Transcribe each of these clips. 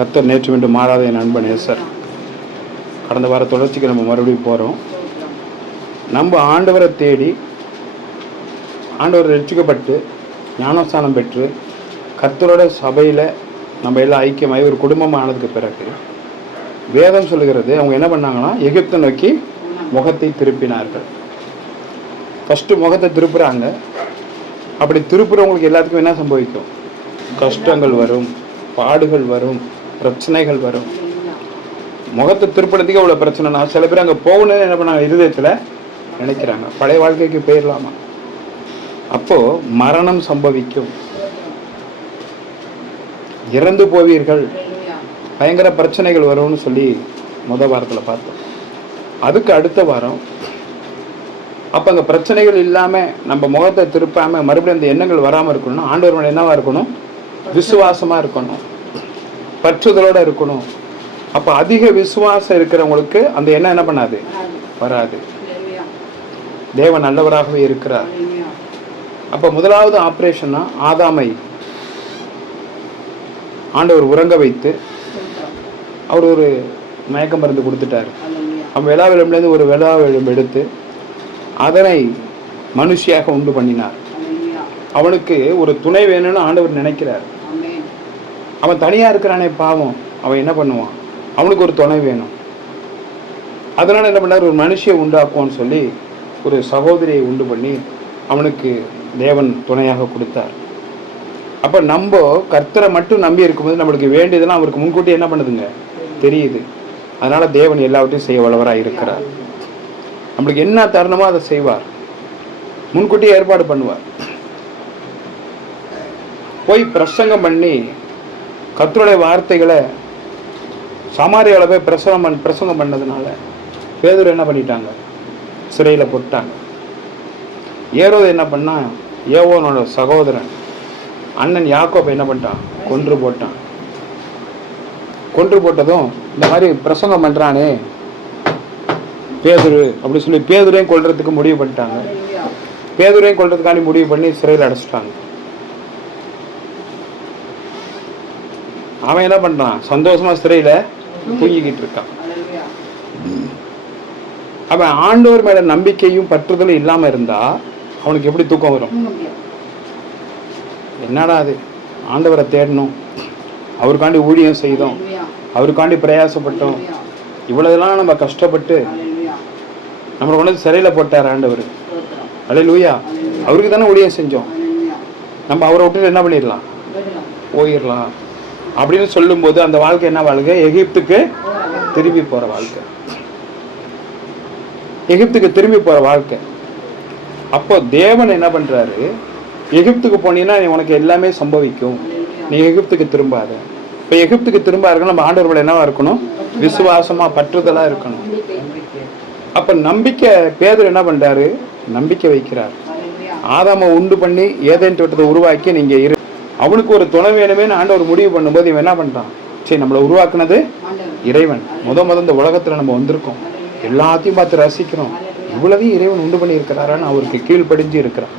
கர்த்தர் நேற்று மீண்டும் மாறாத என் நண்பன் நேசர். கடந்த வார தொடர்ச்சிக்கு நம்ம மறுபடியும் போகிறோம். நம்ம ஆண்டவரை தேடி ஆண்டவர் ரட்சிக்கப்பட்டு ஞானஸ்தானம் பெற்று கர்த்தரோட சபையில் நம்ம எல்லாம் ஐக்கியமாகி ஒரு குடும்பமாக ஆனதுக்கு பிறகு வேதம் சொல்லுகிறது அவங்க என்ன பண்ணாங்கன்னா எகிப்தை நோக்கி முகத்தை திருப்பினார்கள். ஃபஸ்ட்டு முகத்தை திருப்புறாங்க. அப்படி திருப்புறவங்களுக்கு எல்லாத்துக்கும் என்ன சம்பவிக்கும்? கஷ்டங்கள் வரும், பாடுகள் வரும், பிரச்சனைகள் வரும். முகத்தை திருப்பினதுக்கு அவ்வளோ பிரச்சனைனா சில பேர் அங்கே போகணுன்னு என்ன பண்ணாங்க, இருதயத்தில் நினைக்கிறாங்க பழைய வாழ்க்கைக்கு போயிடலாமா. அப்போது மரணம் சம்பவிக்கும், இறந்து போவீர்கள், பயங்கர பிரச்சனைகள் வரும்னு சொல்லி வாரத்தில் பார்த்தோம். அதுக்கு அடுத்த வாரம் அப்போ அங்கே பிரச்சனைகள் இல்லாமல் நம்ம முகத்தை திருப்பாமல் மறுபடியும் அந்த எண்ணங்கள் வராமல் இருக்கணும்னா ஆண்டவர் மேலே என்னவாக இருக்கணும்? விசுவாசமாக இருக்கணும், பற்றுதலோடு இருக்கணும். அப்போ அதிக விசுவாசம் இருக்கிறவங்களுக்கு அந்த எண்ணம் என்ன பண்ணாது, வராது. தேவன் நல்லவராகவே இருக்கிறார். அப்போ முதலாவது ஆப்ரேஷன்னா ஆதாமை ஆண்டவர் உறங்க வைத்து அவர் ஒரு மயக்க மருந்து கொடுத்துட்டார். அவன் விழாவிலிருந்து ஒரு விழாவிலும் எடுத்து அதனை மனுஷியாக உண்டு பண்ணினார். அவனுக்கு ஒரு துணை வேணும்னு ஆண்டவர் நினைக்கிறார். அவன் தனியாக இருக்கிறானே பாவம், அவன் என்ன பண்ணுவான்? அவனுக்கு ஒரு துணை வேணும். அதனால் என்ன பண்ணார், ஒரு மனுஷியை உண்டாக்குவோன்னு சொல்லி ஒரு சகோதரியை உண்டு பண்ணி அவனுக்கு தேவன் துணையாக கொடுத்தார். அப்போ நம்ம கர்த்தரை மட்டும் நம்பி இருக்கும்போது நம்மளுக்கு வேண்டியதெல்லாம் அவருக்கு முன்கூட்டி என்ன பண்ணுதுங்க, தெரியுது. அதனால் தேவன் எல்லாவற்றையும் செய்ய வல்லவராக இருக்கிறார். நம்மளுக்கு என்ன தருணமோ அதை செய்வார், முன்கூட்டியே ஏற்பாடு பண்ணுவார். போய் பிரசங்கம் பண்ணி கர்த்தருடைய வார்த்தைகளை சமாரியாவில் போய் பிரசங்கம் பண்ணதுனால பேதுரு என்ன பண்ணிட்டாங்க, சிறையில் போட்டாங்க. ஏரோது என்ன பண்ணா, ஏவோனோட சகோதரன் அண்ணன் யாக்கோபை என்ன பண்ணிட்டான், கொன்று போட்டான். கொன்று போட்டதும் இந்த மாதிரி பிரசங்கம் பண்ணுறானே பேதுரு அப்படி சொல்லி பேதுரையும் கொல்றதுக்கு முடிவு பண்ணிட்டாங்க. பேதுரையும் கொல்றதுக்காண்டி முடிவு பண்ணி சிறையில் அடைச்சிட்டாங்க. அவன் என்ன பண்ணுறான், சந்தோஷமா சிறையில் தூங்கிக்கிட்டு இருக்கான். அவன் ஆண்டவர் மேல நம்பிக்கையும் பற்றுதலும் இல்லாமல் இருந்தா அவனுக்கு எப்படி தூக்கம் வரும்? என்னடா அது, ஆண்டவரை தேடணும், அவருக்காண்டி ஊழியம் செய்தோம், அவருக்காண்டி பிரயாசப்பட்டோம், இவ்வளவுலாம் நம்ம கஷ்டப்பட்டு நம்மளை கொண்டு சிறையில் போட்டார் ஆண்டவர். அல்லேலூயா. அவருக்கு தானே ஊழியம் செஞ்சோம், நம்ம அவரை விட்டுட்டு என்ன பண்ணிடலாம், போயிடலாம் அப்படின்னு சொல்லும்போது அந்த வாழ்க்கை என்ன வாழ்க்கை? எகிப்துக்கு திரும்பி போகிற வாழ்க்கை. எகிப்துக்கு திரும்பி போகிற வாழ்க்கை. அப்போ தேவன் என்ன பண்ணுறாரு, எகிப்துக்கு போனீங்கன்னா உனக்கு எல்லாமே சம்பவிக்கும், நீ எகிப்துக்கு திரும்பாத. இப்போ எகிப்துக்கு திரும்ப இருக்கணும், நம்ம ஆண்டவர்கள் என்னவா இருக்கணும், விசுவாசமாக பற்றுதலாக இருக்கணும். அப்போ நம்பிக்கை, பேதுரு என்ன பண்ணுறாரு, நம்பிக்கை வைக்கிறார். ஆதாமை உண்டு பண்ணி ஏதேன் தோட்டத்தை உருவாக்கி நீங்கள் இரு, அவனுக்கு ஒரு துணை வேணுமேனு ஆண்டவர் முடிவு பண்ணும்போது இவன் என்ன பண்ணுறான், சரி நம்மளை உருவாக்குனது இறைவன், இந்த உலகத்தில் நம்ம வந்திருக்கோம், எல்லாத்தையும் பார்த்து ரசிக்கிறோம், இவ்வளவையும் இறைவன் உண்டு பண்ணி இருக்கிறாரான்னு அவருக்கு கீழ்ப்படிஞ்சு இருக்கிறான்.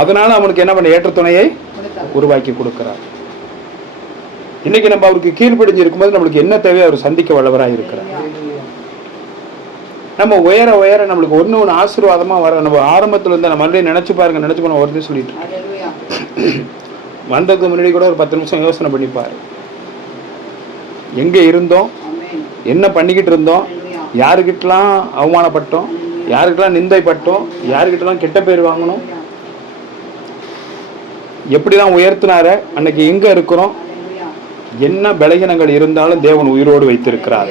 அதனால அவனுக்கு என்ன பண்ண, ஏற்ற துணையை உருவாக்கி கொடுக்கிறார். இன்னைக்கு நம்ம அவருக்கு கீழ்ப்படிஞ்சு இருக்கும்போது நம்மளுக்கு என்ன தேவையோ அவர் சந்திக்க வல்லவராக இருக்கிறார். நம்ம உயர உயர நம்மளுக்கு ஒன்று ஆசீர்வாதமாக வர, நம்ம ஆரம்பத்தில் இருந்து நம்ம மறுபடியும் நினச்சி பாருங்க, நினச்சி போன ஒருத்தே சொல்லிட்டு வந்ததுக்கு முன்னாடி கூட ஒரு 10 நிமிஷம் யோசனை பண்ணிப்பார். எங்கே இருந்தோம், என்ன பண்ணிக்கிட்டு இருந்தோம், யாருக்கிட்டலாம் அவமானப்பட்டோம், யாருக்கெல்லாம் நிந்தைப்பட்டோம், யாருக்கிட்டலாம் கெட்ட பேர் வாங்கணும், எப்படிலாம் உயர்த்தினார, அன்னைக்கு எங்கே இருக்கிறோம், என்ன பலகீனங்கள் இருந்தாலும் தேவன் உயிரோடு வைத்திருக்கிறார்.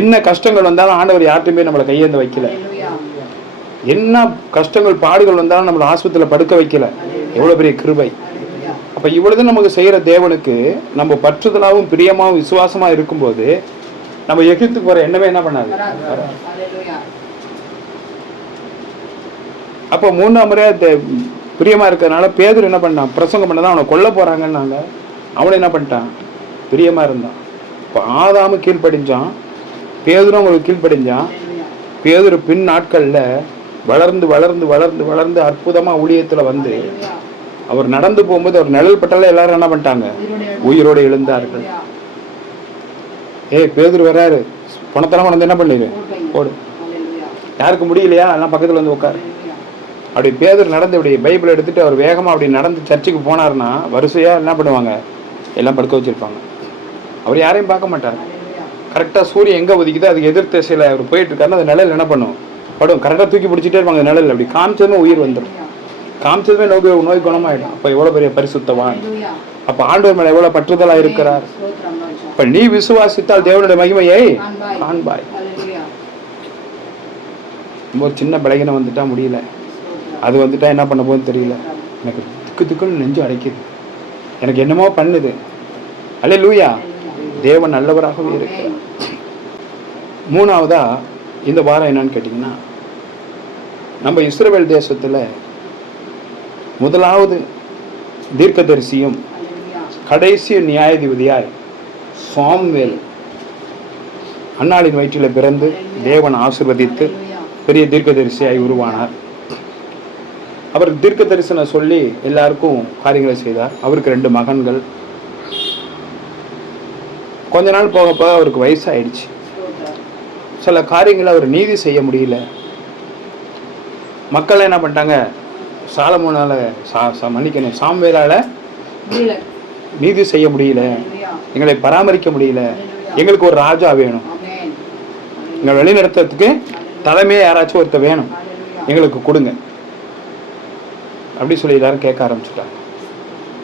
என்ன கஷ்டங்கள் வந்தாலும் ஆண்டவர் யார்ட்டையுமே நம்மளை கையேந்து வைக்கல. என்ன கஷ்டங்கள் பாடுகள் வந்தாலும் நம்மளை ஆஸ்பத்திரியில் படுக்க வைக்கல. எவ்வளோ பெரிய கிருபை. அப்போ இவ்வளவு நமக்கு செய்கிற தேவனுக்கு நம்ம பற்றுதலாகவும் பிரியமாகவும் விசுவாசமாக இருக்கும்போது நம்ம எகிப்துக்கு போகிற எண்ணமே என்ன பண்ணாது. அப்போ 3ஆம் முறையாக பிரியமாக இருக்கிறதுனால பேதுரு என்ன பண்ணான், பிரசங்கம் பண்ணதான் அவனை கொல்ல போகிறாங்கன்னாங்க. அவனை என்ன பண்ணிட்டான், பிரியமாக இருந்தான். இப்போ ஆதாமு கீழ்ப்படிஞ்சான், பேதுரும் அவங்களுக்கு கீழ்ப்படிஞ்சான். பேதுரு பின் நாட்களில் வளர்ந்து வளர்ந்து வளர்ந்து வளர்ந்து அற்புதமாக ஊழியத்தில் வந்து அவர் நடந்து போகும்போது அவர் நிழல் பட்டால எல்லாரும் என்ன பண்ணிட்டாங்க? உயிரோடு எழுந்தார்கள். பேதுரு வராரு, பணத்தெல்லாம் கொண்டு என்ன பண்ணிடு போடு. யாருக்கு முடியலையா? எல்லாம் பக்கத்தில் வந்து உட்காரு. அப்படி பேதுரு நடந்து இப்படி பைபிள் எடுத்துட்டு அவர் வேகமாக அப்படி நடந்து சர்ச்சுக்கு போனார்னா வரிசையாக என்ன பண்ணுவாங்க? எல்லாம் படுக்க வச்சுருப்பாங்க. அவர் யாரையும் பார்க்க மாட்டார். கரெக்டாக சூரியன் எங்கே ஒதுக்குதோ அதுக்கு எதிர் திசையில் அவர் போயிட்டு இருக்காருன்னா அந்த நிழல் என்ன பண்ணும்? படும். கரெக்டாக தூக்கி பிடிச்சிட்டே இருப்பாங்க நிழல். அப்படி காமிச்சதுமே உயிர் வந்துடும். காமிச்சதுமே நோய் குணமாயிடும். அப்போ எவ்வளோ பெரிய பரிசுத்தவான்! அப்போ ஆண்டவர் மேலே எவ்வளோ பற்றுதலாக இருக்கிறார். இப்போ நீ விசுவாசித்தால் தேவனுடைய மகிமையை காண்பாய். ஒரு சின்ன பலகீனம் வந்துட்டா முடியல, அது வந்துட்டா என்ன பண்ண போகுதுன்னு தெரியல, எனக்கு திக்குன்னு நெஞ்சு அடைக்குது, எனக்கு என்னமோ பண்ணுது. அல்லேலூயா! தேவன் நல்லவராகவே இருக்கு. மூணாவதா இந்த வாரம் என்னன்னு கேட்டிங்கன்னா, நம்ம இஸ்ரவேல் தேசத்தில் முதலாவது தீர்க்கதரிசியும் கடைசி நியாயாதிபதியாய் சாமுவேல் அன்னாளின் வயிற்றில் பிறந்து தேவன் ஆசீர்வதித்து பெரிய தீர்க்கதரிசியாய் உருவானார். அவர் தீர்க்க தரிசனம் சொல்லி எல்லாருக்கும் காரியங்களை செய்தார். அவருக்கு 2 மகன்கள். கொஞ்ச நாள் போக போக அவருக்கு வயசாயிடுச்சு. சில காரியங்களை அவர் நீதி செய்ய முடியல. மக்கள் என்ன பண்ணிட்டாங்க? சாலமோனால மன்னிக்கணும், சாமுவேலால நீதி செய்ய முடியல, எங்களை பராமரிக்க முடியல, எங்களுக்கு ஒரு ராஜா வேணும், எங்களை வழிநடத்துறதுக்கு தலைமையே யாராச்சும் ஒருத்தர் வேணும், எங்களுக்கு கொடுங்க அப்படி சொல்லி எல்லாரும் கேட்க ஆரம்பிச்சுட்டாங்க.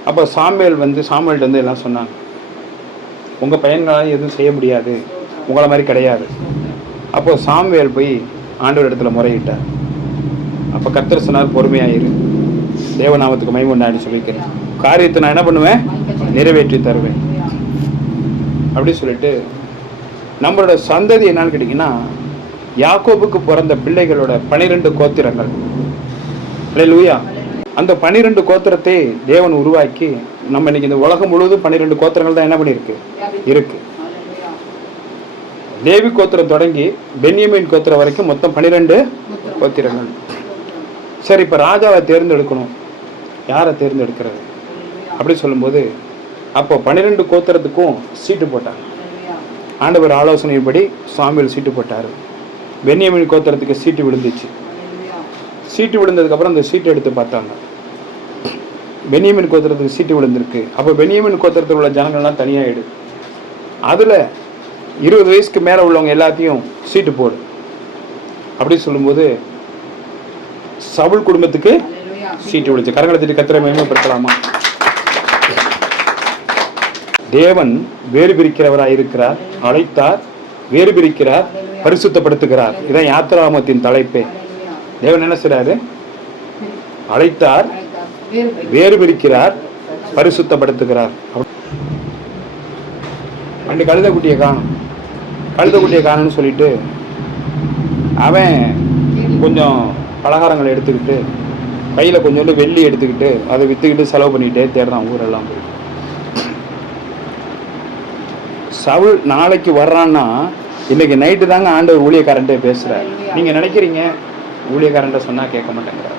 அப்போ சாமுவேல்கிட்ட வந்து எல்லாம் சொன்னாங்க, உங்கள் பையன்களால் எதுவும் செய்ய முடியாது, உங்களை மாதிரி கிடையாது. அப்போ சாமுவேல் போய் ஆண்டவர் இடத்துல முறையிட்டார். அப்போ கர்த்தர் சொன்னார், பொறுமையாயிரு, தேவநாமத்துக்கு மகிமை உண்டான்னு சொல்லிக்கிறேன், காரியத்தை நான் என்ன பண்ணுவேன்? நிறைவேற்றி தருவேன் அப்படி சொல்லிட்டு, நம்மளோட சந்ததி என்னன்னு கேட்டிங்கன்னா, யாக்கோபுக்கு பிறந்த பிள்ளைகளோட 12 கோத்திரங்கள். அல்லேலூயா! அந்த 12 கோத்திரத்தை தேவன் உருவாக்கி நம்ம இன்னைக்கு இந்த உலகம் முழுவதும் 12 கோத்திரங்கள் தான் என்ன பண்ணியிருக்கு இருக்கு. லேவி கோத்திரம் தொடங்கி பென்யமீன் கோத்திரம் வரைக்கும் மொத்தம் 12 கோத்திரங்கள். சரி, இப்போ ராஜாவை தேர்ந்தெடுக்கணும், யாரை தேர்ந்தெடுக்கிறது அப்படி சொல்லும்போது அப்போ 12 கோத்திரத்துக்கும் சீட்டு போட்டாங்க. ஆண்டவர் ஆலோசனைப்படி சாமுவேல் சீட்டு போட்டார். பென்யமீன் கோத்திரத்துக்கு சீட்டு விழுந்துச்சு. சீட்டு விழுந்ததுக்கப்புறம் அந்த சீட்டை எடுத்து பார்த்தாங்க, பென்யமீன் கோத்திரத்துக்கு சீட்டு விழுந்திருக்கு. அப்போ பென்யமீன் கோத்திரத்தில் உள்ள ஜனங்கள்லாம் தனியாகிடு, அதில் 20 வயசுக்கு மேலே உள்ளவங்க எல்லாத்தையும் சீட்டு போடு அப்படி சொல்லும்போது சவுல் குடும்பத்துக்கு சீட்டு விழுச்சு. கரங்களை தட்டி கர்த்தரை மகிமைப்படுத்தலாமா? தேவன் வேறு பிரிக்கிறவராய் இருக்கிறார், அழைத்தார், வேறு பிரிக்கிறார், பரிசுத்தப்படுத்துகிறார். இதான் யாத்திராமத்தின் தலைப்பே. தேவன் என்ன செய்றாரு? அழைத்தார், வேறு பிரிக்கிறார், பரிசுத்தப்படுத்துகிறார். அண்டு கழுதைக்குட்டியை காணும், கழுதைக்குட்டியை காணுன்னு சொல்லிட்டு அவன் கொஞ்சம் பலகாரங்களை எடுத்துக்கிட்டு கையில் கொஞ்சோண்டு வெள்ளி எடுத்துக்கிட்டு அதை விற்றுக்கிட்டு செலவு பண்ணிக்கிட்டே தேடுறான் ஊரெல்லாம் போய். சவுல் நாளைக்கு வர்றான்னா இன்னைக்கு நைட்டு தாங்க ஆண்டவர் ஊழியக்காரன்ட்டே பேசுகிறார். நீங்கள் நினைக்கிறீங்க ஊழியக்காரன்ட்ட சொன்னால் கேட்க மாட்டேங்கிறார்,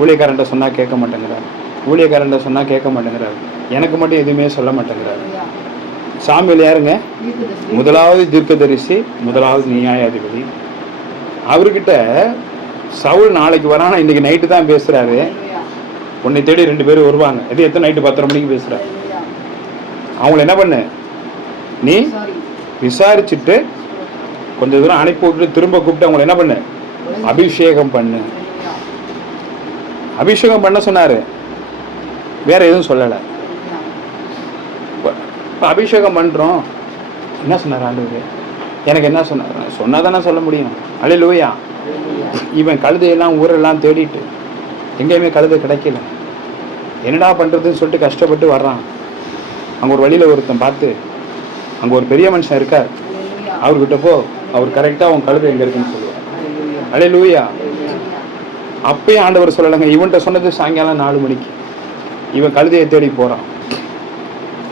ஊழியக்காரன்ட்ட சொன்னால் கேட்க மாட்டேங்கிறார், ஊழியக்காரன்ட்ட சொன்னால் கேட்க மாட்டேங்கிறார், எனக்கு மட்டும் எதுவுமே சொல்ல மாட்டேங்கிறார். சாமுவேல் யாருங்க? முதலாவது தீர்க்கதரிசி, முதலாவது நியாயாதிபதி. அவர்கிட்ட சவுல் நாளைக்கு வரானா இன்னைக்கு நைட்டு தான் பேசுகிறாரு. உன்னை தேடி 2 பேர் வருவாங்க. இது எத்தனை நைட்டு 10:30 மணிக்கு பேசுகிறார். அவங்கள என்ன பண்ணு, நீ விசாரிச்சுட்டு கொஞ்சம் தூரம் அனுப்பி விட்டுட்டு திரும்ப கூப்பிட்டு அவங்களை என்ன பண்ணு, அபிஷேகம் பண்ணு. அபிஷேகம் பண்ண சொன்னாரு, வேற எதுவும் சொல்லலை. இப்போ அபிஷேகம் பண்ணுறோம், என்ன சொன்னார் ஆண்டவர்? எனக்கு என்ன சொன்னார்? சொன்னாதானே சொல்ல முடியும். அல்லேலூயா! இவன் கழுதையெல்லாம் ஊரெல்லாம் தேடிட்டு எங்கேயுமே கழுதை கிடைக்கல. என்னடா பண்ணுறதுன்னு சொல்லிட்டு கஷ்டப்பட்டு வர்றான். அங்கே ஒரு வழியில் ஒருத்தன் பார்த்து, அங்கே ஒரு பெரிய மனுஷன் இருக்கார், அவர்கிட்ட போ, அவர் கரெக்டாக அவன் கழுதை எங்கே இருக்குன்னு சொல்லுவார். அல்லேலூயா! அப்பயும் ஆண்டவர் சொல்லலைங்க. இவன்கிட்ட சொன்னது சாயங்காலம் 4 மணிக்கு. இவன் கழுதையை தேடி போகிறான்.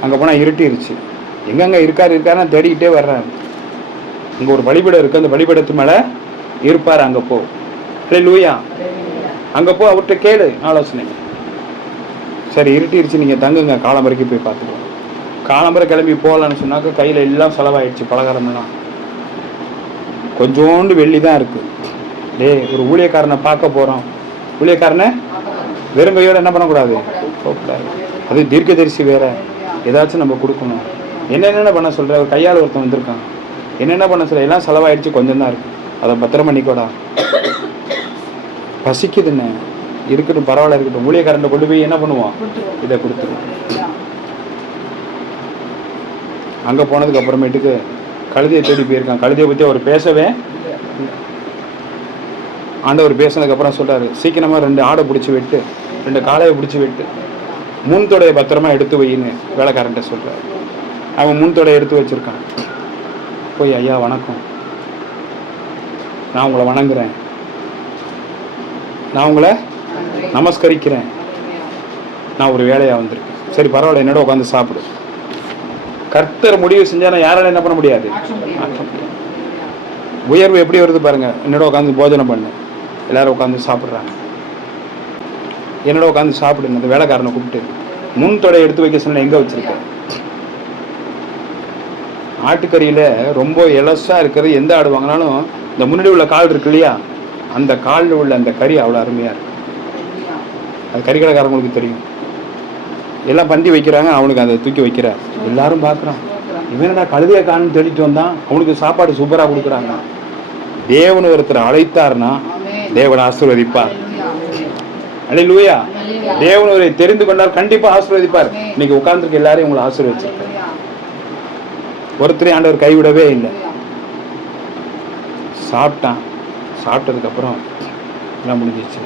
அங்கே போனால் இருட்டிருச்சு. எங்கெங்கே இருக்காருன்னு தேடிக்கிட்டே வர்றாரு. அங்கே ஒரு பலிபீடம் இருக்குது, அந்த பலிபீடத்து மேலே இருப்பார், அங்கே போ. அல்லேலூயா! அங்கே போ, அவர்கிட்ட கேளு ஆலோசனை. சரி இருட்டிடுச்சு, நீங்கள் தங்குங்க, காலம்பரைக்கு போய் பார்த்துக்கலாம். காலம்பரை கிளம்பி போகலான்னு சொன்னாக்க கையில் எல்லாம் செலவாயிடுச்சு, பலகாரமெல்லாம். கொஞ்சோண்டு வெள்ளி தான் இருக்குது. ஒரு ஊழியக்காரனை பார்க்க போகிறோம், ஊழியக்காரனை வெறும் கையோடு என்ன பண்ணக்கூடாது, போகக்கூடாது. அது தீர்க்கதரிசி வேற, ஏதாச்சும் நம்ம கொடுக்கணும். என்னென்ன பண்ண சொல்கிற, ஒரு கையால் ஒருத்தன் வந்திருக்கான், என்னென்ன பண்ண சொல்ல, எல்லாம் செலவாயிடுச்சு, கொஞ்சம் தான் இருக்குது, அதை பத்திரமா நிற்கோடா. பசிக்குதுன்னு இருக்கட்டும், பரவாயில்ல இருக்கட்டும், ஊழியக்காரன் கொண்டு போய் என்ன பண்ணுவோம், இதை கொடுத்துருவோம். அங்கே போனதுக்கு அப்புறமேட்டுக்கு கழுதையை தேடி போயிருக்கான். கழுதையை பற்றி அவர் பேசவே, ஆண்டவர் பேசினதுக்கப்புறம் சொல்கிறாரு, சீக்கிரமாக 2 ஆடை பிடிச்சி வெட்டு, 2 காளையை பிடிச்சி வெட்டு, முன்தொடையை பத்திரமா எடுத்து வையின்னு வேலைக்காரன்ட்ட சொல்கிறார். அவன் முன்தொடையை எடுத்து வச்சுருக்கான். போய், ஐயா வணக்கம், நான் உங்களை வணங்குறேன், நான் உங்களை நமஸ்கரிக்கிறேன், நான் ஒரு வேலையாக வந்திருக்கேன். சரி பரவாயில்ல, என்னோட உட்காந்து சாப்பிடு. கர்த்தர் முடிவு செஞ்சால் யாரால என்ன பண்ண முடியாது. உயர்வு எப்படி வருது பாருங்க, என்னோட உட்காந்து போஜனம் பண்ணு, எல்லாரும் உட்காந்து சாப்பிட்றாங்க, என்னோட உட்காந்து சாப்பிடுங்க. அந்த வேலைக்காரனை கூப்பிட்டு முன் தொடை எடுத்து வைக்க சொன்ன, எங்கே வச்சிருக்கேன். ஆட்டுக்கறியில் ரொம்ப எலசாக இருக்கிறது, எந்த ஆடு வாங்கினாலும் இந்த முன்னாடி உள்ள கால் இருக்கு இல்லையா, அந்த காலில் உள்ள அந்த கறி அவ்வளோ அருமையாக இருக்கு. அது கறிக்கடைக்காரங்களுக்கு தெரியும். எல்லாம் பந்தி வைக்கிறாங்க, அவனுக்கு அதை தூக்கி வைக்கிறார். எல்லாரும் பார்க்குறான், இவனடா கழுதையை காணுன்னு தேடிட்டு வந்தான், அவனுக்கு சாப்பாடு சூப்பராக கொடுக்குறாங்க. தேவன் ஒருத்தர் அழைத்தார்னா தேவன் ஆசீர்வதிப்பார். அல்லேலூயா. தேவன் ஒருவரை தெரிந்து கொண்டால் கண்டிப்பாக ஆசீர்வதிப்பார். இன்னைக்கு உட்கார்ந்துருக்க எல்லாரையும் உங்களை ஆசீர்வதிச்சிருக்கார். ஒருத்தரையும் ஆண்டவர் கைவிடவே இல்லை. சாப்பிட்டான், சாப்பிட்டதுக்கப்புறம் எல்லாம் முடிஞ்சிச்சு.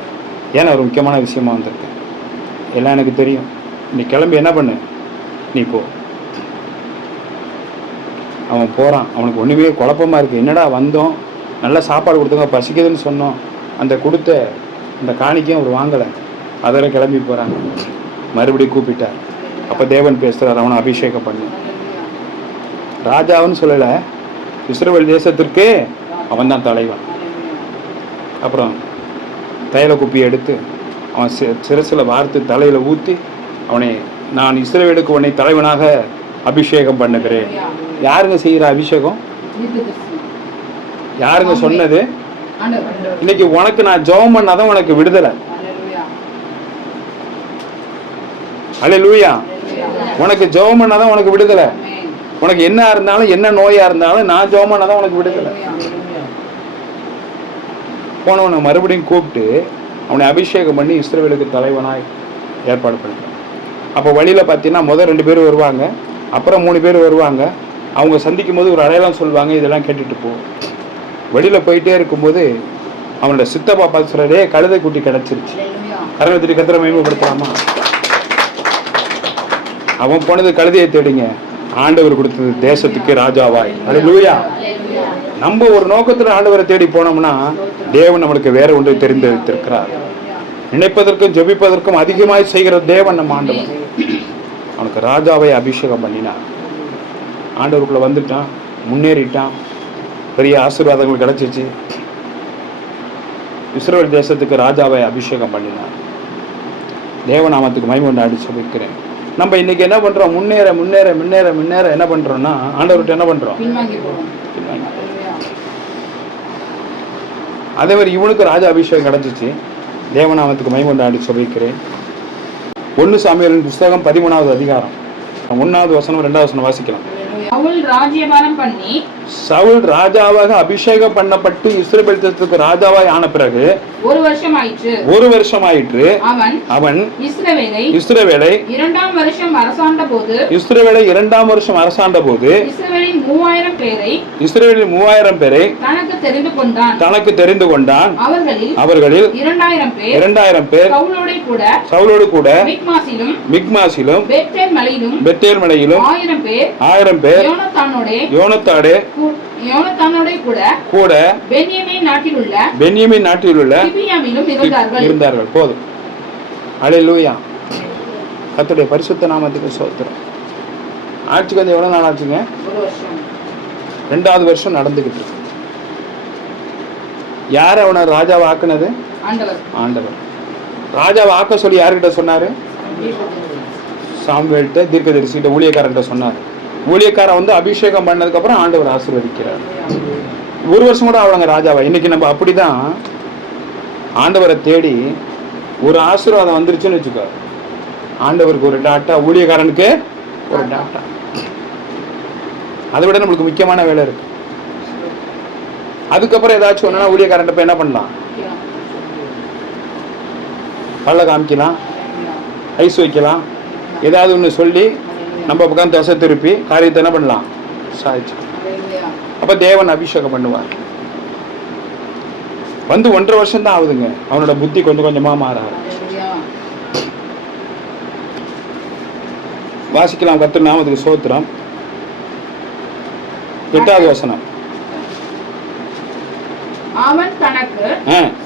ஏன்னா ஒரு முக்கியமான விஷயமா வந்திருக்கேன், எல்லாம் எனக்கு தெரியும், நீ கிளம்பி என்ன பண்ணு, நீ போ. அவன் போகிறான். அவனுக்கு ஒன்றுமே குழப்பமாக இருக்குது. என்னடா வந்தோம், நல்லா சாப்பாடு கொடுத்தவங்க, பசிக்குதுன்னு சொன்னோம், அந்த கொடுத்த அந்த காணிக்கையும் அவர் வாங்கலை, அதில் கிளம்பி போகிறாங்க. மறுபடியும் கூப்பிட்டார். அப்போ தேவன் பேசுகிறார், அவனை அபிஷேகம் பண்ணு. ராஜாவுன்னு சொல்லலை, இஸ்ரவேல் தேசத்திற்கு அவன் தான் தலைவன். அப்புறம் தைல குப்பியை எடுத்து அவன் சிரசில் வார்த்து தலையில் ஊற்றி, அவனை நான் இஸ்ரவேலுக்கு உன்னை தலைவனாக அபிஷேகம் பண்ணுகிறேன். யாருங்க செய்கிற அபிஷேகம்? யாருங்க சொன்னது? இன்னைக்கு உனக்கு நான் ஜெபம் பண்ணாதான் உனக்கு விடுதலை. அல்லேலூயா. உனக்கு ஜெபம் பண்ணாதான் உனக்கு விடுதலை. உனக்கு என்ன இருந்தாலும், என்ன நோயா இருந்தாலும் நான் ஜெபம் பண்ணாதான் உனக்கு விடுதலை. போனவனை மறுபடியும் கூப்பிட்டு அவனை அபிஷேகம் பண்ணி இஸ்ரவேலுக்கு தலைவனாய் ஏற்பாடு பண்ணிட்டான். அப்போ வழியில் பார்த்தீங்கன்னா முதல் 2 பேர் வருவாங்க, அப்புறம் 3 பேர் வருவாங்க. அவங்க சந்திக்கும் போது ஒரு அடையாளம் சொல்லுவாங்க, இதெல்லாம் கேட்டுட்டு போ. வெளியில் போயிட்டே இருக்கும்போது அவனோட சித்தப்பா பார்த்து சொல்கிறதே, கழுதை குட்டி கிடச்சிருச்சு. கரகத்திரி கத்திர மகிமைப்படுத்தலாமா? அவன் போனது கழுதையை தேடிங்க, ஆண்டவர் கொடுத்தது தேசத்துக்கு ராஜாவாய். அல்லேலூயா. நம்ம ஒரு நோக்கத்தில் ஆண்டவரை தேடி போனோம்னா தேவன் நம்மளுக்கு வேற ஒன்றை தெரிந்தெடுத்திருக்கிறார். நினைப்பதற்கும் ஜெபிப்பதற்கும் அதிகமாய் செய்கிற தேவன் நம்ம ஆண்டவர். அவனுக்கு ராஜாவை அபிஷேகம் பண்ணினார். ஆண்டவருக்குள்ள வந்துட்டான், முன்னேறிட்டான், பெரிய ஆசீர்வாதங்கள் கிடைச்சிச்சு. இஸ்ரவேல் தேசத்துக்கு ராஜாவை அபிஷேகம் பண்ணினார். தேவநாமத்துக்கு மகிமை உண்டாடி சொல்லிக்கிறேன். நம்ம இன்னைக்கு என்ன பண்றோம்? முன்னேற முன்னேற முன்னேற முன்னேற என்ன பண்றோம்னா ஆண்டவர்கிட்ட என்ன பண்றோம்? அதே மாதிரி இவனுக்கு ராஜா அபிஷேகம் கிடைச்சிச்சு. தேவநாமத்துக்கு மகிமை உண்டாடி சொல்லிக்கிறேன். 1 சாமுவேலின் புஸ்தகம் 13வது அதிகாரம் 1வது வசனம் 2வது வசனம் வாசிக்கலாம். சவுல் ராஜாவாக அபிஷேகம் பண்ணப்பட்டு இஸ்ரவேல் தேசத்துக்கு ராஜாவாய் ஆன பிறகு 1 வருஷம் ஆயிற்று. அவன் இஸ்ரவேலை 2ஆம் வருஷம் அரசாண்ட போது இஸ்ரவேலின் 3000 பேரை தனக்கு தெரிந்து கொண்டான். அவர்களில் 2000 பேர் சவுலோடு கூட மிக்மாசிலும் பெத்தேல் மலையிலும் 1000 பேர் யோனத்தானோடே கூட பென்யமீன் நாட்டில் உள்ள இருந்தார்கள். போதும். அல்லேலூயா. கர்த்தருடைய பரிசுத்த நாமத்துக்கு ஸ்தோத்திரம். ஆட்சிக்கு வந்து எவ்வளவு நாள் ஆச்சுங்க? 2வது வருஷம் நடந்துகிட்டு இருக்கு. யார் அவனை ராஜாவை ஆக்குனது? ஆண்டவர். ராஜாவை ஆக்க சொல்லி யார்கிட்ட சொன்னாரு? சாமுவேல்கிட்ட தீர்க்கதரிசிகிட்ட ஊழியக்காரன்ட்ட சொன்னார். ஊழியக்காரன் வந்து அபிஷேகம் பண்ணதுக்கப்புறம் ஆண்டவர் ஆசீர்வதிக்கிறார். ஒரு வருஷம் கூட அவளங்க ராஜாவா. இன்னைக்கு நம்ம அப்படிதான் ஆண்டவரை தேடி ஒரு ஆசீர்வாதம் வந்துருச்சுன்னு வச்சுக்கோ, ஆண்டவருக்கு ஒரு டாட்டா, ஊழியக்காரனுக்கு ஒரு டாட்டா. அதை விட நம்மளுக்கு முக்கியமான வேலை இருக்கு. அதுக்கப்புறம் ஏதாச்சும் ஒன்றுனா ஊழியக்காரன் போய் என்ன பண்ணலாம்? பல்ல காமிக்கலாம், ஐஸ் வைக்கலாம், ஏதாவது ஒன்று சொல்லி நம்ம பக்கம் தசை திருப்பி காரியத்தை என்ன பண்ணலாம்? சாதிச்சு. அப்போ தேவன் அபிஷேகம் பண்ணுவார். வந்து 1.5 வருஷம் தான் ஆகுதுங்க, அவனோட புத்தி கொஞ்சம் கொஞ்சமா மாற ஆரம்பிச்சு. வாசிக்கலாம். கர்த்தர் நாமத்துக்கு ஸ்தோத்திரம். 8வது வசனம். அவன் தனக்கு